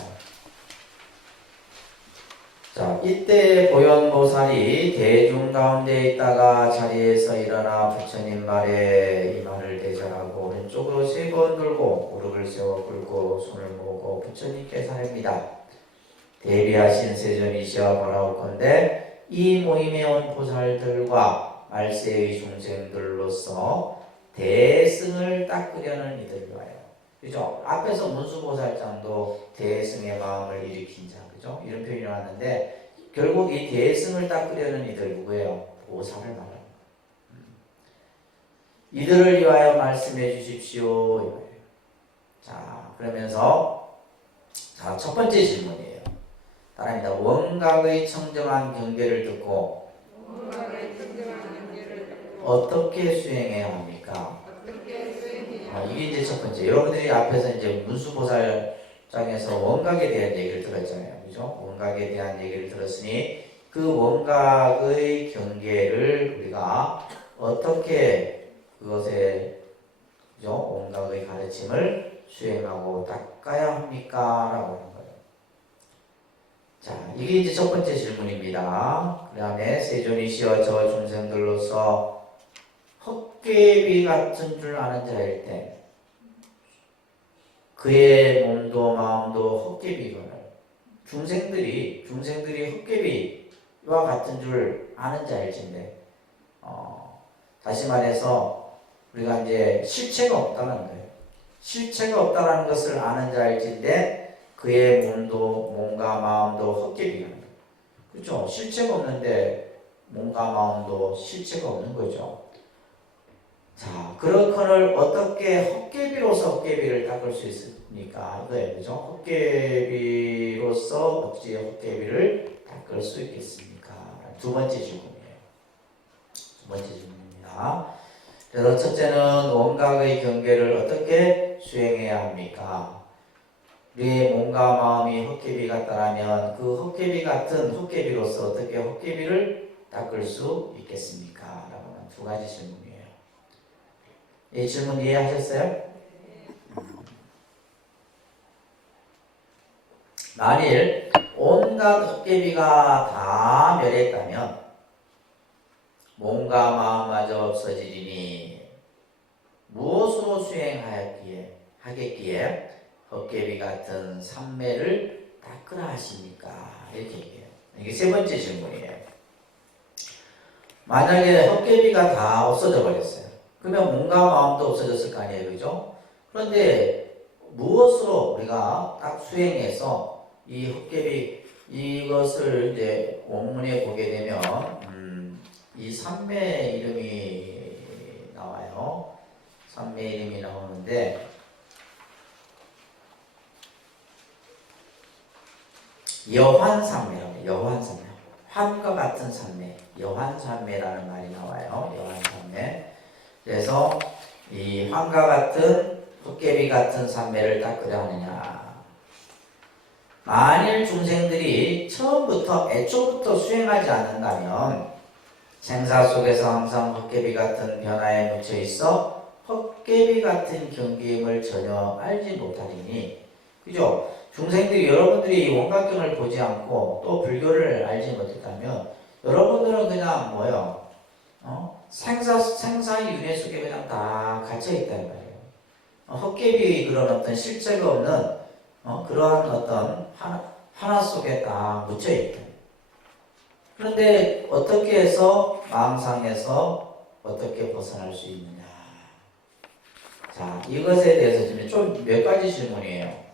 자, 이때 보현보살이 대중 가운데 있다가 자리에서 일어나 부처님 말에 이 말을 대절하고 오른쪽으로 3번 돌고 무릎을 세워 꿇고 손을 모으고 부처님께 사릅니다. 대비하신 세존이시여 바라옵건대 이 모임에 온 보살들과 말세의 중생들로서 대승을 닦으려는 이들 위하여. 그죠? 앞에서 문수보살장도 대승의 마음을 일으킨 자, 그죠? 이런 표현이 나왔는데 결국 이 대승을 닦으려는 이들 누구예요? 보살을 말합니다. 이들을 위하여 말씀해 주십시오. 자, 그러면서 자, 첫 번째 질문이에요. 따라합니다. 원각의 청정한 경계를 듣고 어떻게 수행해야 합니까? 이게 이제 첫 번째. 여러분들이 앞에서 이제 문수보살장에서 원각에 대한 얘기를 들었잖아요. 그죠? 원각에 대한 얘기를 들었으니 그 원각의 경계를 우리가 어떻게 그것에 그죠? 원각의 가르침을 수행하고 닦아야 합니까? 라고 하는 거예요. 자, 이게 이제 첫 번째 질문입니다. 그 다음에 세존이시여 저 중생들로서 헛개비 같은 줄 아는 자일 때 그의 몸도 마음도 헛개비거늘 중생들이 헛개비와 같은 줄 아는 자일진데 다시 말해서 우리가 이제 실체가 없다는 거예요. 실체가 없다는 것을 아는 자일진데 그의 몸과 마음도 헛개비거늘 그렇죠? 실체가 없는데 몸과 마음도 실체가 없는 거죠. 자, 그렇거늘 어떻게 헛개비로서 헛개비를 닦을 수 있습니까? 이거예요, 그죠? 헛개비로서 어찌 헛개비를 닦을 수 있겠습니까? 두 번째 질문이에요. 두 번째 질문입니다. 그래서 첫째는 원각의 경계를 어떻게 수행해야 합니까? 우리의 몸과 마음이 헛개비 같다라면 그 헛개비 같은 헛개비로서 어떻게 헛개비를 닦을 수 있겠습니까? 라고 하는 두 가지 질문이에요. 이 질문 이해하셨어요? 만일 온갖 헛개비가 다 멸했다면 몸과 마음마저 없어지리니 무엇으로 수행하겠기에 헛개비 같은 삼매를 닦으라 하십니까? 이렇게 얘기해요. 이게 세 번째 질문이에요. 만약에 헛개비가 다 없어져 버렸어요. 그러면 몸과 마음도 없어졌을 거 아니에요, 그죠? 그런데 무엇으로 우리가 딱 수행해서 이 헛개비 이것을 이제 원문에 보게 되면 이 삼매 이름이 나와요. 삼매 이름이 나오는데 여환삼매라고 여환삼매 환과 같은 삼매 여환삼매라는 말이 나와요. 여환삼매. 그래서 이 환과 같은 헛개비 같은 삼매를 닦으려 하느냐. 만일 중생들이 처음부터 애초부터 수행하지 않는다면 생사 속에서 항상 헛개비 같은 변화에 묻혀 있어 헛개비 같은 경계임을 전혀 알지 못하리니 그죠? 중생들이 여러분들이 원각경을 보지 않고 또 불교를 알지 못했다면 여러분들은 그냥 뭐요? 생사 윤회 속에 그냥 다 갇혀있단 말이에요. 헛개비 그런 어떤 실체가 없는 그러한 어떤 하나 속에 다 묻혀있다. 그런데 어떻게 해서 마음상에서 어떻게 벗어날 수 있느냐. 자, 이것에 대해서 지금 좀 몇 가지 질문이에요.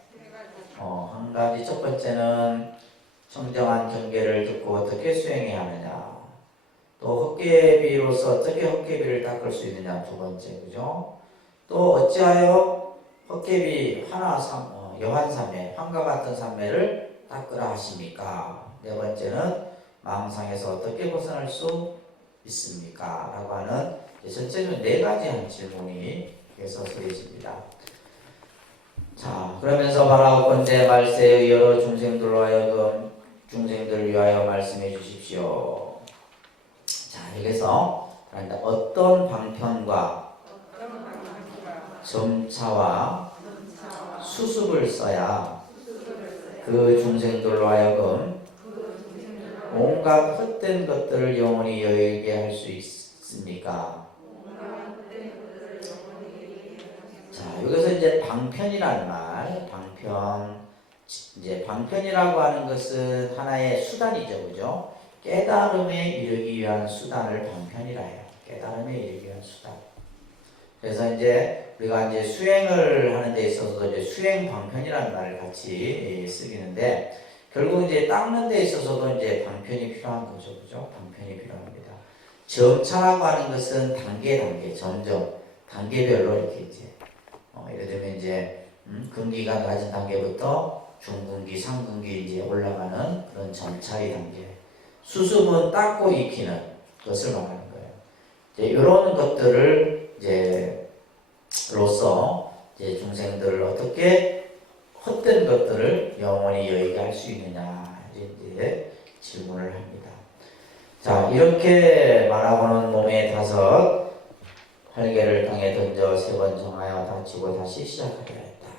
한 가지 첫 번째는 청정한 경계를 듣고 어떻게 수행해야 하느냐. 또 헛개비로서 어떻게 헛개비를 닦을 수 있느냐. 두 번째, 그죠? 또 어찌하여 헛개비 여환삼매, 환과 같은 삼매를 닦으라 하십니까? 네 번째는 마음상에서 어떻게 벗어날 수 있습니까? 라고 하는 전체적으로 네 가지 한 질문이 계속 쓰여집니다. 자, 그러면서 바라옵건대 말세의 여러 중생들을 위하여 말씀해 주십시오. 자, 여기서 어떤 방편과 점차와 수습을 써야 그 중생들로 하여금 온갖 헛된 것들을 영원히 여의게 할 수 있습니까? 자, 여기서 이제 방편이라는 말, 방편이라고 하는 것은 하나의 수단이죠, 그죠? 깨달음에 이르기 위한 수단을 방편이라 해요. 깨달음에 이르기 위한 수단. 그래서 이제 우리가 이제 수행을 하는 데 있어서도 이제 수행 방편이라는 말을 같이 쓰기는데, 결국 이제 닦는 데 있어서도 이제 방편이 필요한 거죠. 그죠? 방편이 필요합니다. 점차라고 하는 것은 단계, 점점, 단계별로 이렇게 이제, 예를 들면 이제, 금기가 낮은 단계부터 중근기, 상근기 이제 올라가는 그런 점차의 단계. 수습은 닦고 익히는 것을 말하는 거예요. 이제 이런 것들을 이제 로서 이제 중생들을 어떻게 헛된 것들을 영원히 여의게 할 수 있느냐 이제 질문을 합니다. 자, 이렇게 말하고는 몸에 5 활개를 땅에 던져 3번 정하여 다치고 다시 시작하려 했다.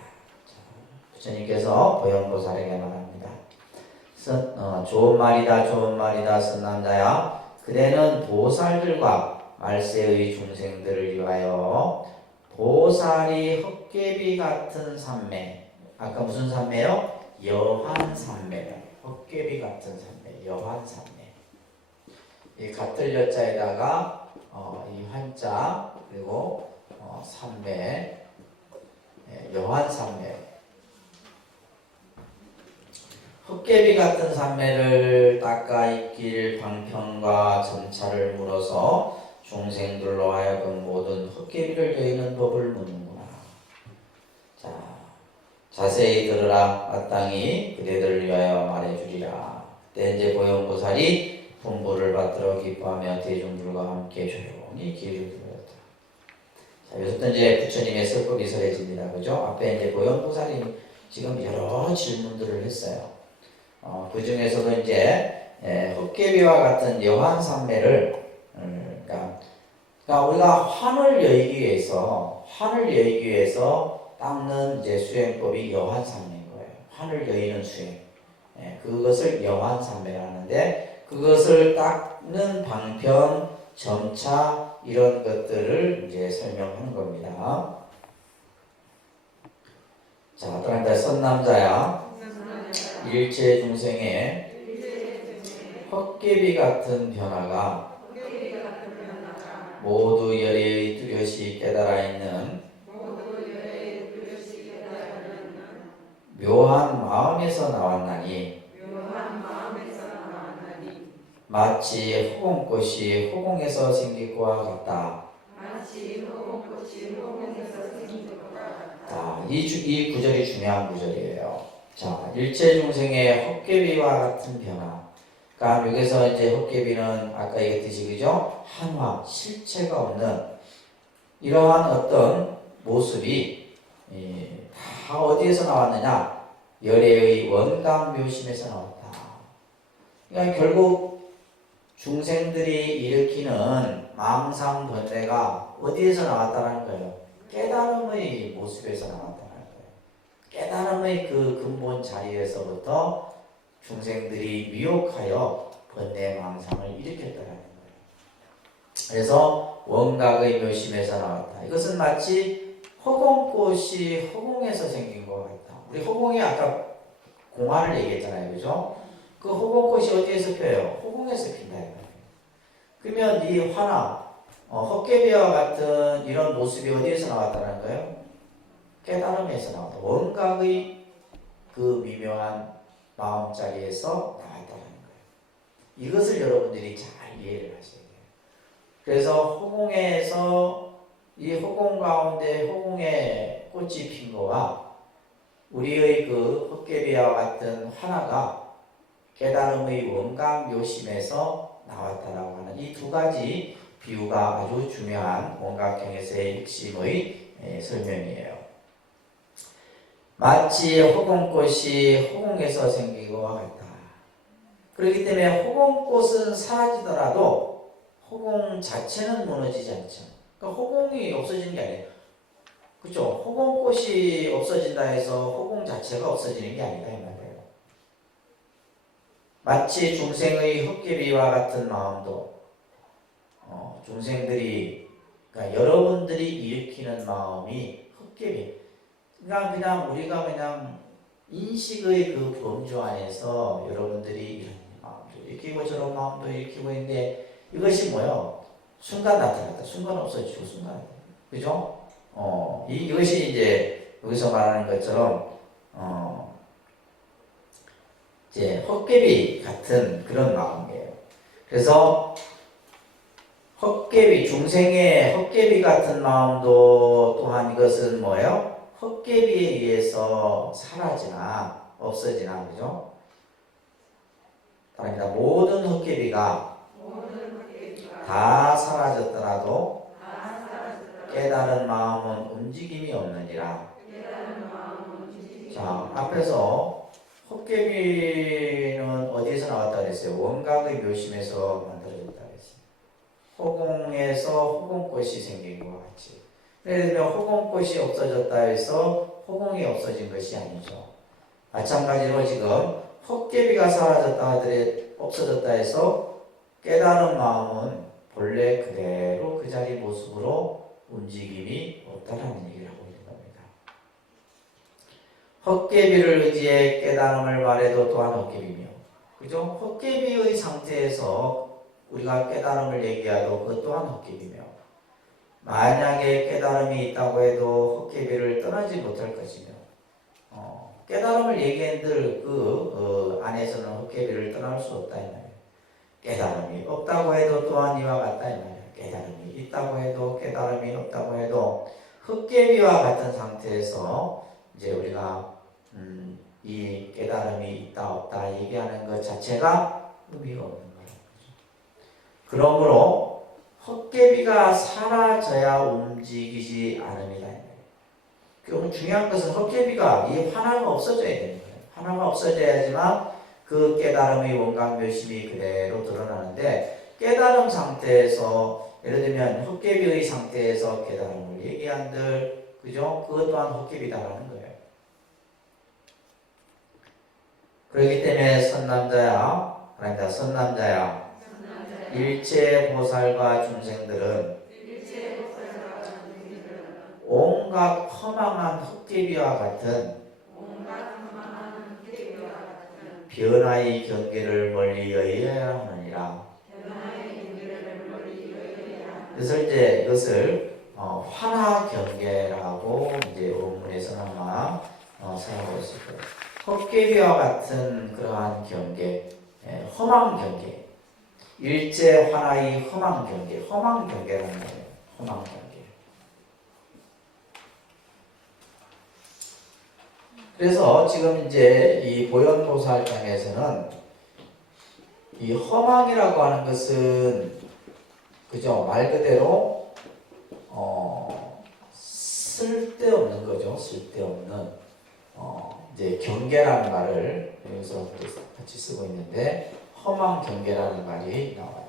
부처님께서 보현보살에게 말합니다. 좋은 말이다 선남자야. 그대는 보살들과 말세의 중생들을 위하여 보살이 헛개비 같은 삼매, 아까 무슨 삼매요? 여환삼매. 헛개비 같은 삼매, 여환삼매. 이 같을 여자에다가 이 환자 그리고 삼매, 여환삼매. 헛개비 같은 삼매를 닦아 익힐 방편과 점차를 물어서 중생들로 하여금 모든 헛개비를 여의는 법을 묻는구나. 자, 자세히 들으라. 마땅히 그대들을 위하여 말해주리라. 그때 이제 보현보살이 분부를 받들어 기뻐하며 대중들과 함께 조용히 귀를 들었다. 자, 여기서 이제 부처님의 설법이 설해집니다. 그죠? 앞에 이제 보현보살이 지금 여러 질문들을 했어요. 그 중에서도 이제 헛개비와 같은 여환삼매를 그러니까 우리가 환을 여의기 위해서 닦는 이제 수행법이 여환삼매인 거예요. 환을 여의는 수행. 그것을 여환삼매라는데, 그것을 닦는 방편, 점차 이런 것들을 이제 설명하는 겁니다. 자, 그런데 선남자야. 일체 중생의 헛개비 같은 변화가 모두 열애의 뚜렷이 깨달아 있는 묘한 마음에서 나왔나니 마치 허공꽃이 허공에서 생길 것과 같다. 자, 이 구절이 중요한 구절이에요. 자, 일체 중생의 헛개비와 같은 변화. 그러니까 여기서 이제 헛개비는 아까 얘기했듯이 그죠? 한화, 실체가 없는 이러한 어떤 모습이 다 어디에서 나왔느냐? 열애의 원강 묘심에서 나왔다. 그러니까 결국 중생들이 일으키는 망상 번뇌가 어디에서 나왔다는 거예요? 깨달음의 모습에서 나왔다는 거예요. 깨달음의 그 근본 자리에서부터 중생들이 미혹하여 번뇌 망상을 일으켰다는 거예요. 그래서 원각의 묘심에서 나왔다. 이것은 마치 허공꽃이 허공에서 생긴 것 같다. 우리 허공에 아까 공화를 얘기했잖아요. 그죠? 그 허공꽃이 어디에서 펴요? 허공에서 핀다. 그러면 이 화나 헛개비와 같은 이런 모습이 어디에서 나왔다는 거예요? 깨달음에서 나왔다. 원각의 그 미묘한 마음자리에서 나왔다는 거예요. 이것을 여러분들이 잘 이해를 하셔야 돼요. 그래서 허공에서 이 허공 가운데 허공에 꽃이 핀 거와 우리의 그 헛개비와 같은 화나가 깨달음의 원각 묘심에서 나왔다라고 하는 이 2가지 비유가 아주 중요한 원각경에서의 핵심의 설명이에요. 마치 허공꽃이 허공에서 생긴 것과 같다. 그렇기 때문에 허공꽃은 사라지더라도 허공 자체는 무너지지 않죠. 그러니까 허공이 없어지는 게 아니에요. 그렇죠? 허공꽃이 없어진다 해서 허공 자체가 없어지는 게 아니다 이 말이에요. 마치 중생의 헛개비와 같은 마음도 중생들이 그러니까 여러분들이 일으키는 마음이 헛개비. 그냥 우리가 그냥 인식의 그 범주 안에서 여러분들이 이런 마음들이 일으키고 저런 마음도 일으키고 있는데 이것이 뭐요? 순간 나타났다. 순간 없어지고 순간. 그죠? 이것이 이제 여기서 말하는 것처럼 이제 헛개비 같은 그런 마음이에요. 그래서 헛개비, 중생의 헛개비 같은 마음도 또한 이것은 뭐예요? 헛개비에 의해서 사라지나 없어지나, 그죠? 아닙니다. 모든 헛개비가 다 사라졌더라도 깨달은 마음은 움직임이 없느니라. 자, 앞에서 헛개비는 어디에서 나왔다 그랬어요? 원각의 묘심에서 만들어졌다 그랬어요. 호공에서 호공꽃이 생긴 것 같이. 예를 들면 호공꽃이 없어졌다 해서 호공이 없어진 것이 아니죠. 마찬가지로 지금 헛개비가 사라졌다 하더라도 없어졌다 해서 깨달은 마음은 본래 그대로 그 자리 모습으로 움직임이 없다라는 얘기를 하고 있는 겁니다. 헛개비를 의지해 깨달음을 말해도 또한 헛개비며, 그죠? 헛개비의 상태에서 우리가 깨달음을 얘기해도 그것 또한 헛개비며, 만약에 깨달음이 있다고 해도 헛개비를 떠나지 못할 것이며, 깨달음을 얘기한들 그 안에서는 헛개비를 떠날 수 없다 이 말이에요. 깨달음이 없다고 해도 또한 이와 같다 이 말이에요. 깨달음이 있다고 해도 깨달음이 없다고 해도 헛개비와 같은 상태에서 이제 우리가 이 깨달음이 있다 없다 얘기하는 것 자체가 의미가 없는 거예요. 그러므로 헛개비가 사라져야 움직이지 않음이다. 그럼 중요한 것은 헛개비가 이 하나가 없어져야 되는 거예요. 하나가 없어져야지만 그 깨달음의 원각 묘심이 그대로 드러나는데, 깨달음 상태에서 예를 들면 헛개비의 상태에서 깨달음을 얘기한들, 그죠? 그것 또한 헛개비다라는 거예요. 그렇기 때문에 선남자야 일체 보살과 중생들은 온갖 허망한 헛개비와 같은 변화의 경계를 멀리 여의어야 하느니라. 그래서 이제 이것을 환화 경계라고 이제 원문에서는 아마 사용하고 있을 거예요. 헛개비와 같은 그러한 경계, 허망 경계, 일제 환화의 허망 경계, 허망 경계라는 거예요. 허망 경계. 그래서 지금 이제 이 보현보살장에서는 이 허망이라고 하는 것은 그죠? 말 그대로 쓸데없는 거죠. 쓸데없는 이제 경계라는 말을 여기서 같이 쓰고 있는데, 허망 경계라는 말이 나와요.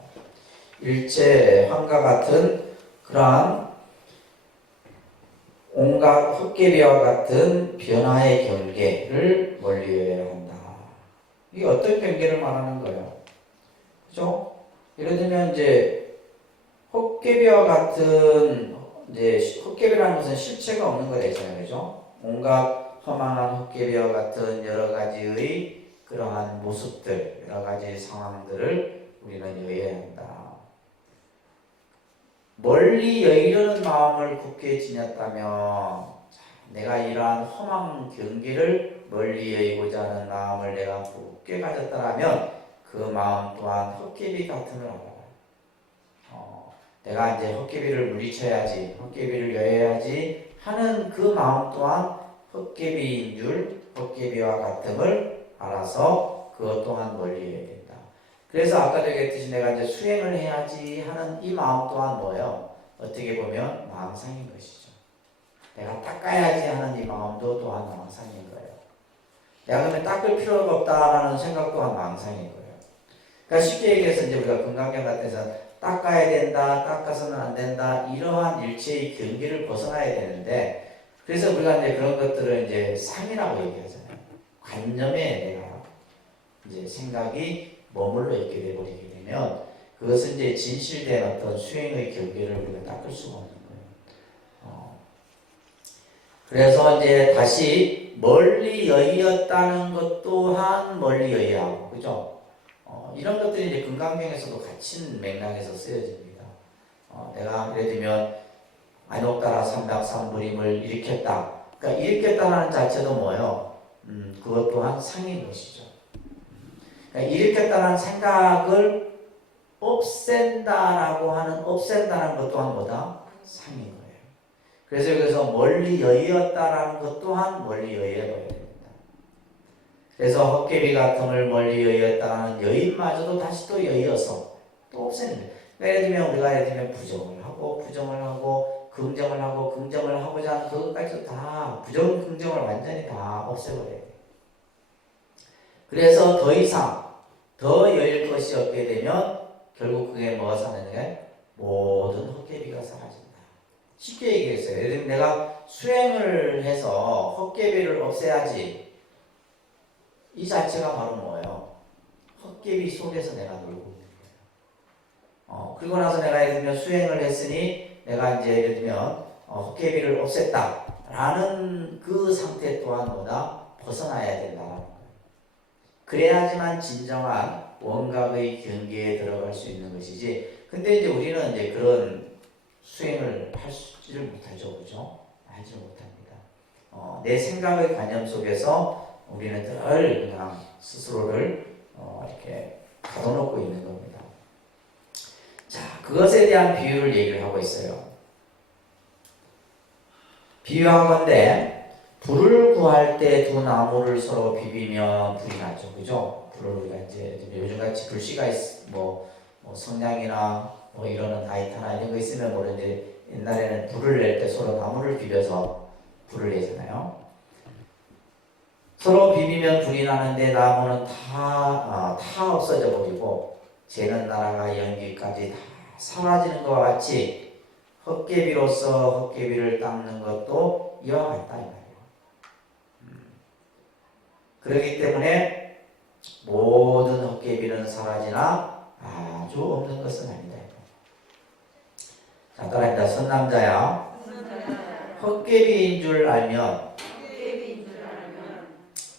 일체 환과 같은 그러한 온갖 헛개비와 같은 변화의 경계를 멀리해야 한다. 이게 어떤 경계를 말하는 거예요? 그죠? 예를 들면 이제 헛개비와 같은 이제 헛개비라는 것은 실체가 없는 거잖아요, 그죠? 온갖 허망한 헛개비와 같은 여러 가지의 그러한 모습들, 여러 가지 상황들을 우리는 여의해야 한다. 멀리 여의려는 마음을 굳게 지녔다면, 내가 이러한 허망 경계를 멀리 여의고자 하는 마음을 내가 굳게 가졌다면 그 마음 또한 헛개비 같음을 알아요. 내가 이제 헛개비를 물리쳐야지, 헛개비를 여해야지 하는 그 마음 또한 헛개비인 줄, 헛개비와 같음을 알아서 그것 또한 멀리 해야 된다. 그래서 아까도 얘기했듯이 내가 이제 수행을 해야지 하는 이 마음 또한 뭐예요? 어떻게 보면 망상인 것이죠. 내가 닦아야지 하는 이 마음도 또한 망상인 거예요. 내가 그러면 닦을 필요가 없다라는 생각 또한 망상인 거예요. 그러니까 쉽게 얘기해서 이제 우리가 건강경 같은 데서 닦아야 된다, 닦아서는 안 된다, 이러한 일체의 경계를 벗어나야 되는데, 그래서 우리가 이제 그런 것들을 이제 상이라고 얘기하잖아요. 관념에 내가 이제 생각이 머물러 있게 되버리게 되면 그것은 이제 진실된 어떤 수행의 경계를 우리가 닦을 수가 없는 거예요. 그래서 이제 다시 멀리 여의었다는 것 또한 멀리 여의하고, 그죠? 이런 것들이 이제 금강경에서도 같은 맥락에서 쓰여집니다. 내가 예를 들면 안욕따라 삼박삼부림을 일으켰다. 그러니까 일으켰다는 자체도 뭐예요? 그것 또한 상인 것이죠. 그러니까 일으켰다는 생각을 없앤다는 것 또한 뭐다? 상인 거예요. 그래서 여기서 멀리 여의었다라는 것 또한 멀리 여의어야 됩니다. 그래서 헛개비 같음을 멀리 여의었다는 여인마저도 다시 또 여의어서 또 없애는 거예요. 예를 들면 우리가 부정을 하고 긍정을 하고자 하는 그것까지도 다 부정, 긍정을 완전히 다 없애버려야 돼요. 그래서 더 이상 더 여일 것이 없게 되면 결국 그게 뭐가 사라지냐? 모든 헛개비가 사라진다. 쉽게 얘기했어요. 예를 들면 내가 수행을 해서 헛개비를 없애야지. 이 자체가 바로 뭐예요? 헛개비 속에서 내가 놀고 있는 거예요. 그리고 나서 내가 예를 들면 수행을 했으니 내가 이제 예를 들면 헛개비를 없앴다라는 그 상태 또한 뭐다? 벗어나야 된다라는 거예요. 그래야지만 진정한 원각의 경계에 들어갈 수 있는 것이지. 근데 이제 우리는 이제 그런 수행을 하지를 못하죠, 그죠? 하지 못합니다. 내 생각의 관념 속에서 우리는 늘 그냥 스스로를 이렇게 가둬놓고 있는 겁니다. 자, 그것에 대한 비유를 얘기를 하고 있어요. 비유한 건데, 불을 구할 때 두 나무를 서로 비비면 불이 나죠, 그죠? 불을 우리가 이제 요즘같이 불씨가 성냥이나 이러는 나이타나 이런 거 있으면 모르는데 옛날에는 불을 낼 때 서로 나무를 비벼서 불을 내잖아요. 서로 비비면 불이 나는데 나무는 다 없어져 버리고 재는 나라가 연기까지 다 사라지는 것과 같이 헛개비로서 헛개비를 닦는 것도 이와 같다 이 말이에요. 그렇기 때문에 모든 헛개비는 사라지나 아주 없는 것은 아니다. 자, 따라합니다. 선남자야. 헛개비인 줄 알면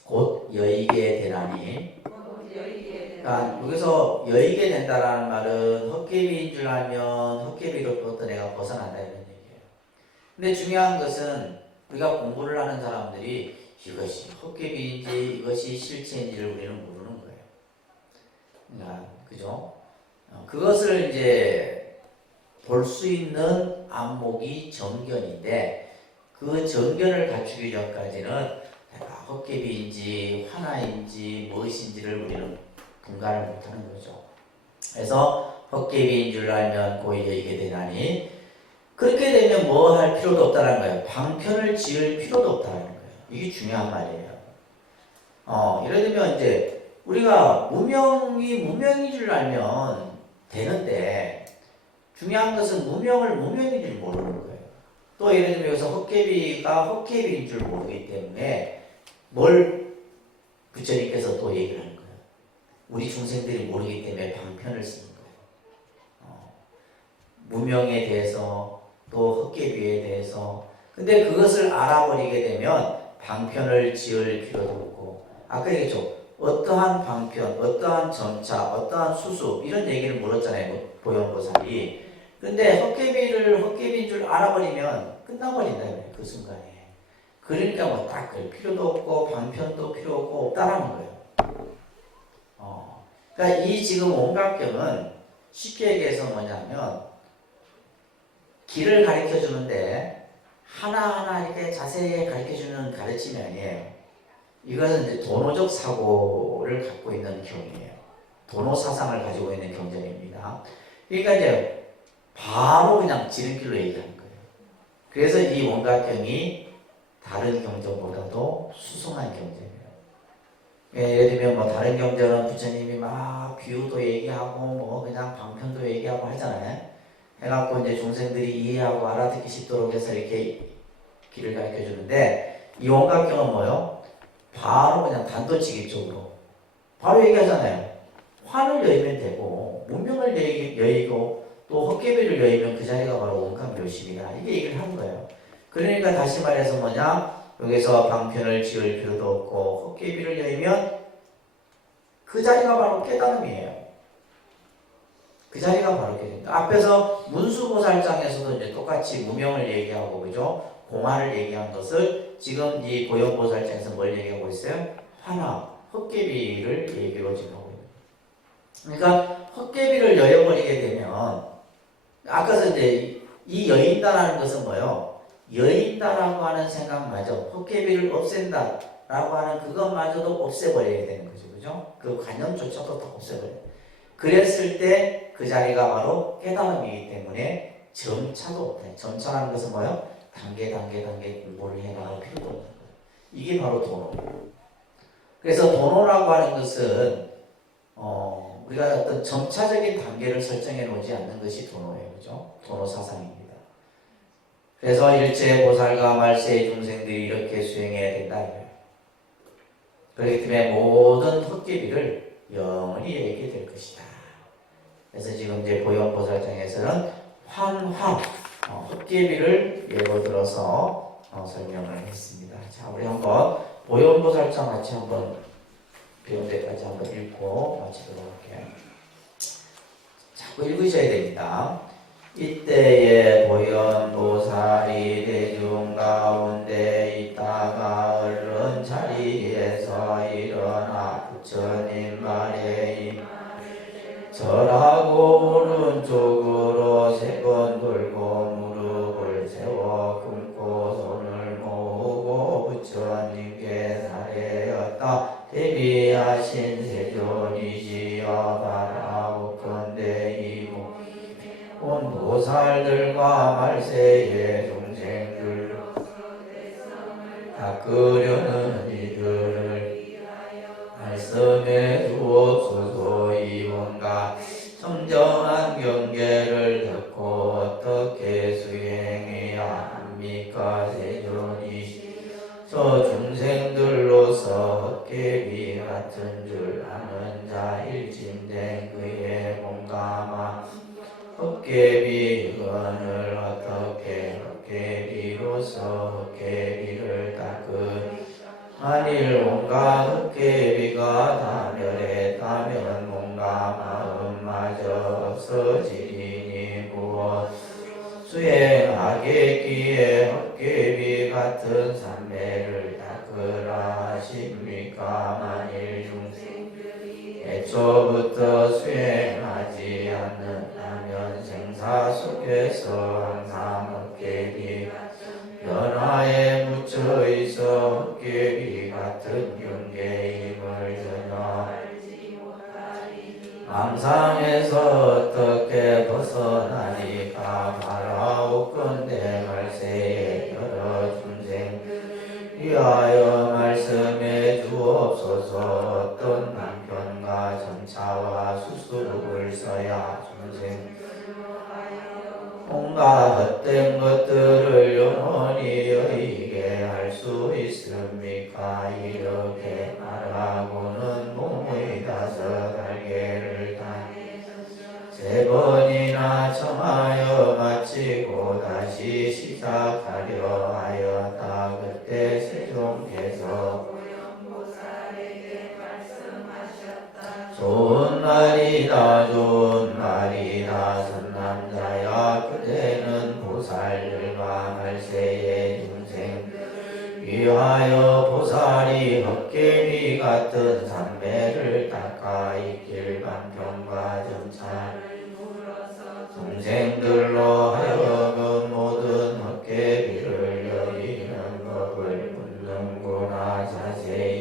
곧 여의게 되나니. 그러니까 여기서 여의게 된다라는 말은 헛개비인 줄 알면 헛개비로부터 내가 벗어난다 이런 얘기예요. 근데 중요한 것은 우리가 공부를 하는 사람들이 이것이 헛개비인지 이것이 실체인지를 우리는 모르는 거예요. 그러니까 그죠? 그것을 이제 볼 수 있는 안목이 정견인데 그 정견을 갖추기 전까지는 내가 헛개비인지 화나인지 무엇인지를 우리는 분간을 못하는 거죠. 그래서 헛개비인 줄 알면 고의에 이게 되나니 그렇게 되면 뭐 할 필요도 없다는 거예요. 방편을 지을 필요도 없다는 거예요. 이게 중요한 말이에요. 예를 들면 이제 우리가 무명인 줄 알면 되는데 중요한 것은 무명을 무명인 줄 모르는 거예요. 또 예를 들면 여기서 헛개비가 헛개비인 줄 모르기 때문에 뭘 부처님께서 또 얘기를 하는 거예요. 우리 중생들이 모르기 때문에 방편을 쓰는 거예요. 무명에 대해서 또 헛개비에 대해서. 근데 그것을 알아버리게 되면 방편을 지을 필요도 없고 아까 얘기했죠. 어떠한 방편, 어떠한 점차, 어떠한 수습 이런 얘기를 물었잖아요. 보현보살이. 근데 헛개비인 줄 알아버리면 끝나버린다 그 순간에. 그러니까 뭐 닦을 필요도 없고 방편도 필요 없고 없다라는 거예요. 그러니까 이 지금 온각경은 쉽게 얘기해서 뭐냐면 길을 가르쳐 주는데 하나하나 이렇게 자세히 가르쳐 주는 가르침이 아니에요. 이것은 이제 도노적 사고를 갖고 있는 경이에요. 도노 사상을 가지고 있는 경전입니다. 그러니까 이제 바로 그냥 지름길로 얘기하는 거예요. 그래서 이 원각경이 다른 경전보다도 수승한 경전이에요. 예를 들면 뭐 다른 경전은 부처님이 막 비유도 얘기하고 뭐 그냥 방편도 얘기하고 하잖아요. 해갖고 이제 중생들이 이해하고 알아듣기 쉽도록 해서 이렇게 길을 가르쳐 주는데 이 원각경은 뭐요? 바로 그냥 단도직입적으로 바로 얘기하잖아요. 환을 여의면 되고 문명을 여의고 또 헛개비를 여의면 그 자리가 바로 원각묘심이다. 이게 얘기를 하는 거예요. 그러니까 다시 말해서 뭐냐? 여기서 방편을 지을 필요도 없고 헛개비를 여의면 그 그 자리가 바로 깨달음이에요. 그 자리가 바로 깨달음입니다. 앞에서 문수보살장에서도 이제 똑같이 무명을 얘기하고, 그죠? 공화를 얘기한 것을 지금 이 보현보살장에서 뭘 얘기하고 있어요? 화나, 헛개비를 얘기로 지금 하고 있는 거예요. 그러니까 헛개비를 여여버리게 되면, 아까서 이제 이 여인다라는 것은 뭐예요? 여인다라고 하는 생각마저 헛개비를 없앤다라고 하는 그것마저도 없애버려야 되는 거죠. 그죠? 그 관념조차도 다 없애버려요. 그랬을 때 그 자리가 바로 깨달음이기 때문에 점차도 없다. 점차라는 것은 뭐예요? 단계 공부를 해나갈 필요도 없는 거예요. 이게 바로 도노. 그래서 도노라고 하는 것은 우리가 어떤 점차적인 단계를 설정해 놓지 않는 것이 도노예요. 그죠? 도노 사상입니다. 그래서 일체 보살과 말세의 중생들이 이렇게 수행해야 된다. 그렇기 때문에 모든 헛개비를 영원히 얘기해 될 것이다. 그래서 지금 이제 보현보살장에서는 환화, 헛개비를 예로 들어서 설명을 했습니다. 자, 우리 한번 보현보살장 같이 한번 배운 데까지 한번 읽고 마치도록 할게요. 자꾸 읽으셔야 됩니다. 이때에 보현보살이 대중 가운데 있다가 얼른 자리에서 일어나 부처님 말에 절하고 오른쪽으로 3번 돌고 무릎을 세워 꿇고 손을 모으고 부처님께 사례였다. 대비하신 세존이시여 바라옵건대 이모 온 보살들과 말세의 중생들로 닦으려는 이들을 말씀해 주옵소서. 이원과 청정한 경계를 듣고 어떻게 수행해야 합니까? 세존이 저 중생들로서 헛개비 같은 줄 아는 자 일진된 그의 공감아 헛개비 은을 어떻게 헛개비로서 헛개비를 닦으 만일 온갖 헛개비가 다 멸했다면 몸과 마음마저 없어지리니 무엇 수행하겠기에 헛개비 같은 삼매를 닦으라 하십니까? 만일 중생들이 애초부터 수행하지 않는다면 생사 속에서 항상 헛개비 변화에 묻혀 있어 헛개비 같은 경계임을 전혀 알지 못하리니 망상에서 어떻게 벗어나리까? 바라옵건대 말세에 여러 중생들을 위하여 말씀해 주옵소서. 어떤 방편과 전차와 수술을 써야 중생 온갖 헛된 것들을 영원히 여의게 할 수 있습니까? 이렇게 말하고는 몸의 5 달개를 단 3번이나 청하여 마치고 다시 시작하려 하였다. 그때 세종께서 보현보살에게 말씀하셨다. 좋은 말이다, 좋은 말이다. 선남자야, 그대는 보살들과 말세의 중생들을 위하여 보살이 헛개비 같은 삼매를 닦아 있길 방편과 점차를 물어서 중생들로 하여금 모든 헛개비를 여기는 법을 묻는구나. 자세히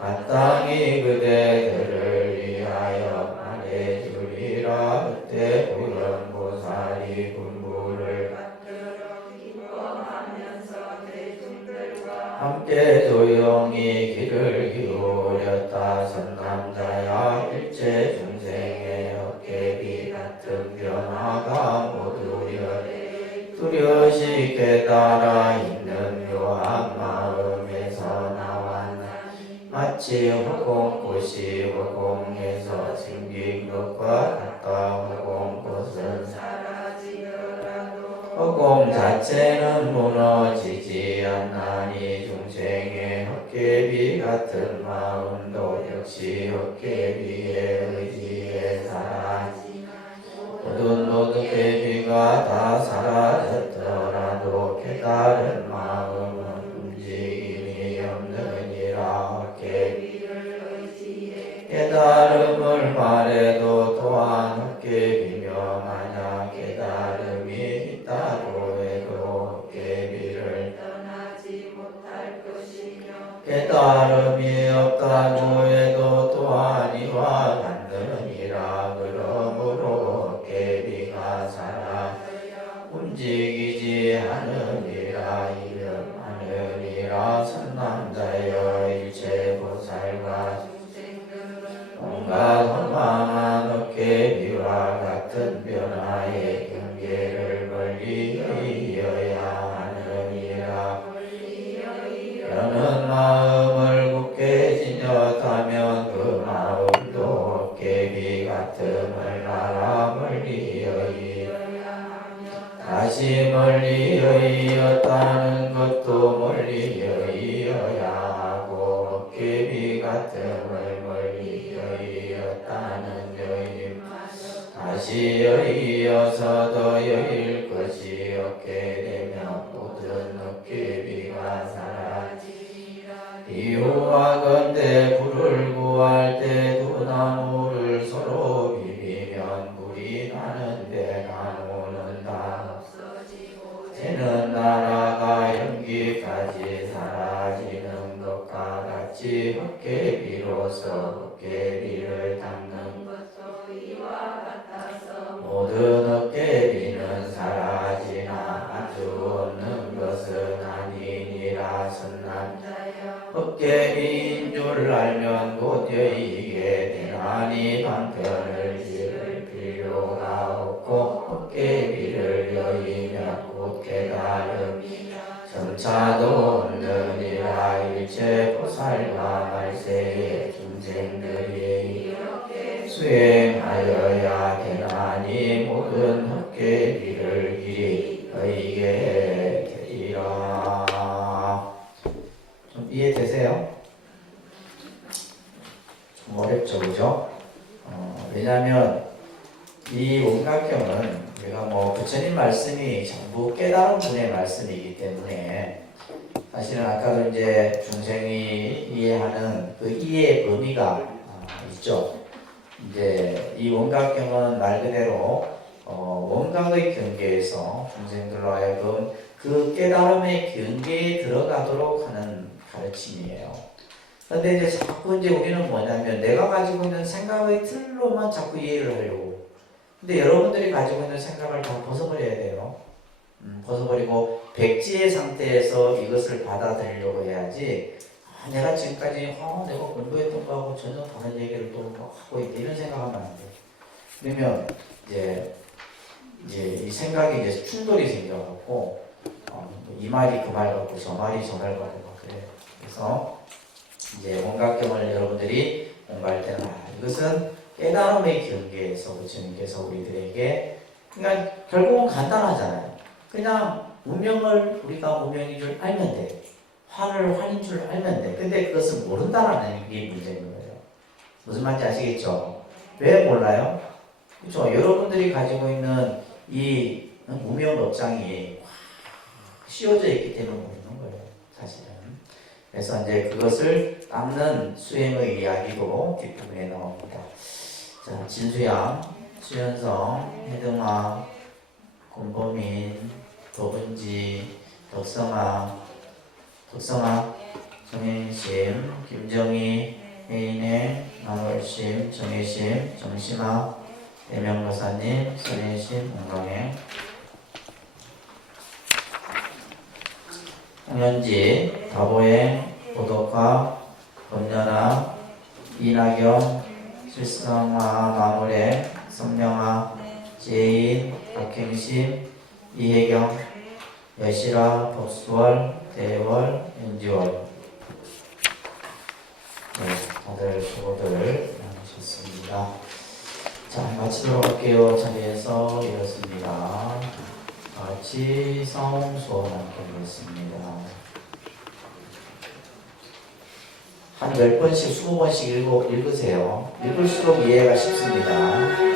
마땅히 그대들을 위하여 말해주리라. 그때 보현보살이 군부를 받들어 기뻐하면서 대중들과 함께 조용히 귀를 기울였다. 선남자야, 일체 중생의 헛개비 같은 변화가 모두 뚜렷이 깨달아 있는 묘한 마음에서 나왔나니 마치 화공꽃이 화공에서 생긴 것과 같다. 화공꽃은 사라지더라도 허공 자체는 무너지지 않나니 중생의 헛개비 같은 마음도 역시 헛개비의 의지에 사라지나 모든 헛개비가 다 사라졌더라도 깨달은 마음은 움직임이 없느니라. 헛개비를 의지해 깨달음을 말해도 또한 헛개비며 만약 깨달음이 있다고 해도 헛개비를 떠나지 못할 것이며 깨달음이 없다고 해도 또한 이와 같느니라. 그러므로 헛개비가 사라져야 움직이지 않으리라. 이름 하느니라. 선남자여 일체 보살과 온갖 허망한 헛개비와 같은 변화의 경계를 멀리 여야 하느니라. 여는 마음을 굳게 지녔다면 그 마음도 헛개비 같음을 알아 멀리 여야 하며 다시 멀리 여의었다는 것도 멀리 여의어야 하고 헛개비 같음을 멀리 여의었다는 여임 다시 여의어서도 여일 것이 없게 되면 모든 헛개비가 사라지리라. 비유하건대 불을 구할 때 두 나무를 서로 비비면 불이 나는데 나무는 다 없어지고 새는 나라가 연기까지 사라지는 것과 같이 헛개비로서 헛개비를 닦는 것도 이와 같아서 모든 헛개비는 사라지나 아주 없는 것은 아니니라. 선남자여 헛개비인 줄 알면 곧 여의게 되나니 방편을 지을 필요가 없고 헛개비를 여의면 곧 깨달음이며 점차도 없느니라. 일체 보살과 말세의 중생들이 이렇게 수행하여야 되나니 모든 헛개비를 길이 여의게 되리라. 좀 이해되세요? 좀 어렵죠, 그죠? 왜냐하면 이 원각경은 우리가 부처님 말씀이 전부 깨달은 분의 말씀이기 때문에 사실은 아까도 이제 중생이 이해하는 그 이해의 범위가 있죠. 이제 이 원각경은 말 그대로 원각의 경계에서 중생들로 하여금 그 깨달음의 경계에 들어가도록 하는 가르침이에요. 그런데 이제 자꾸 이제 우리는 뭐냐면 내가 가지고 있는 생각의 틀로만 자꾸 이해를 하려고. 근데 여러분들이 가지고 있는 생각을 다 벗어버려야 돼요. 벗어버리고 백지의 상태에서 이것을 받아들이려고 해야지. 내가 지금까지 내가 공부했던 거하고 전혀 다른 얘기를 또 하고 있다 이런 생각하면 안 돼. 그러면 이제 이 생각이 이제 충돌이 생겨갖고 이 말이 그 말 같고 저 말이 저 말 같고 그래. 그래서 이제 원각경을 여러분들이 공부할 때는 이것은 깨달음의 경계에서 부처님께서 우리들에게 그러니까 결국은 간단하잖아요. 그냥 운명을 우리가 운명인 줄 알면 돼. 화를 화인 줄 알면 돼. 근데 그것을 모른다라는 게 문제인 거예요. 무슨 말인지 아시겠죠? 왜 몰라요? 그렇죠? 여러분들이 가지고 있는 이 무명 업장이 씌워져 있기 때문에 모르는 거예요. 사실은. 그래서 이제 그것을 닦는 수행의 이야기도 뒷부분에 나옵니다. 자, 진수양, 수연성, 해등화, 곰보민, 도분지, 덕성아, 정혜심, 김정희, 혜인의, 남월심, 정혜심, 정심아, 대명거사님, 선혜심, 건강해. 홍현지, 다보행, 보덕화, 범연아, 이낙연, 실성화, 마무래, 성명아, 제인, 박행심, 이혜경, 여시라, 법수월, 대월, 연지월. 네, 다들 수고들 많으셨습니다. 자, 마치도록 할게요. 자리에서 이렇습니다. 지성소 남겨보겠습니다. 한 10번씩, 20번씩 읽으세요. 읽을수록 이해가 쉽습니다.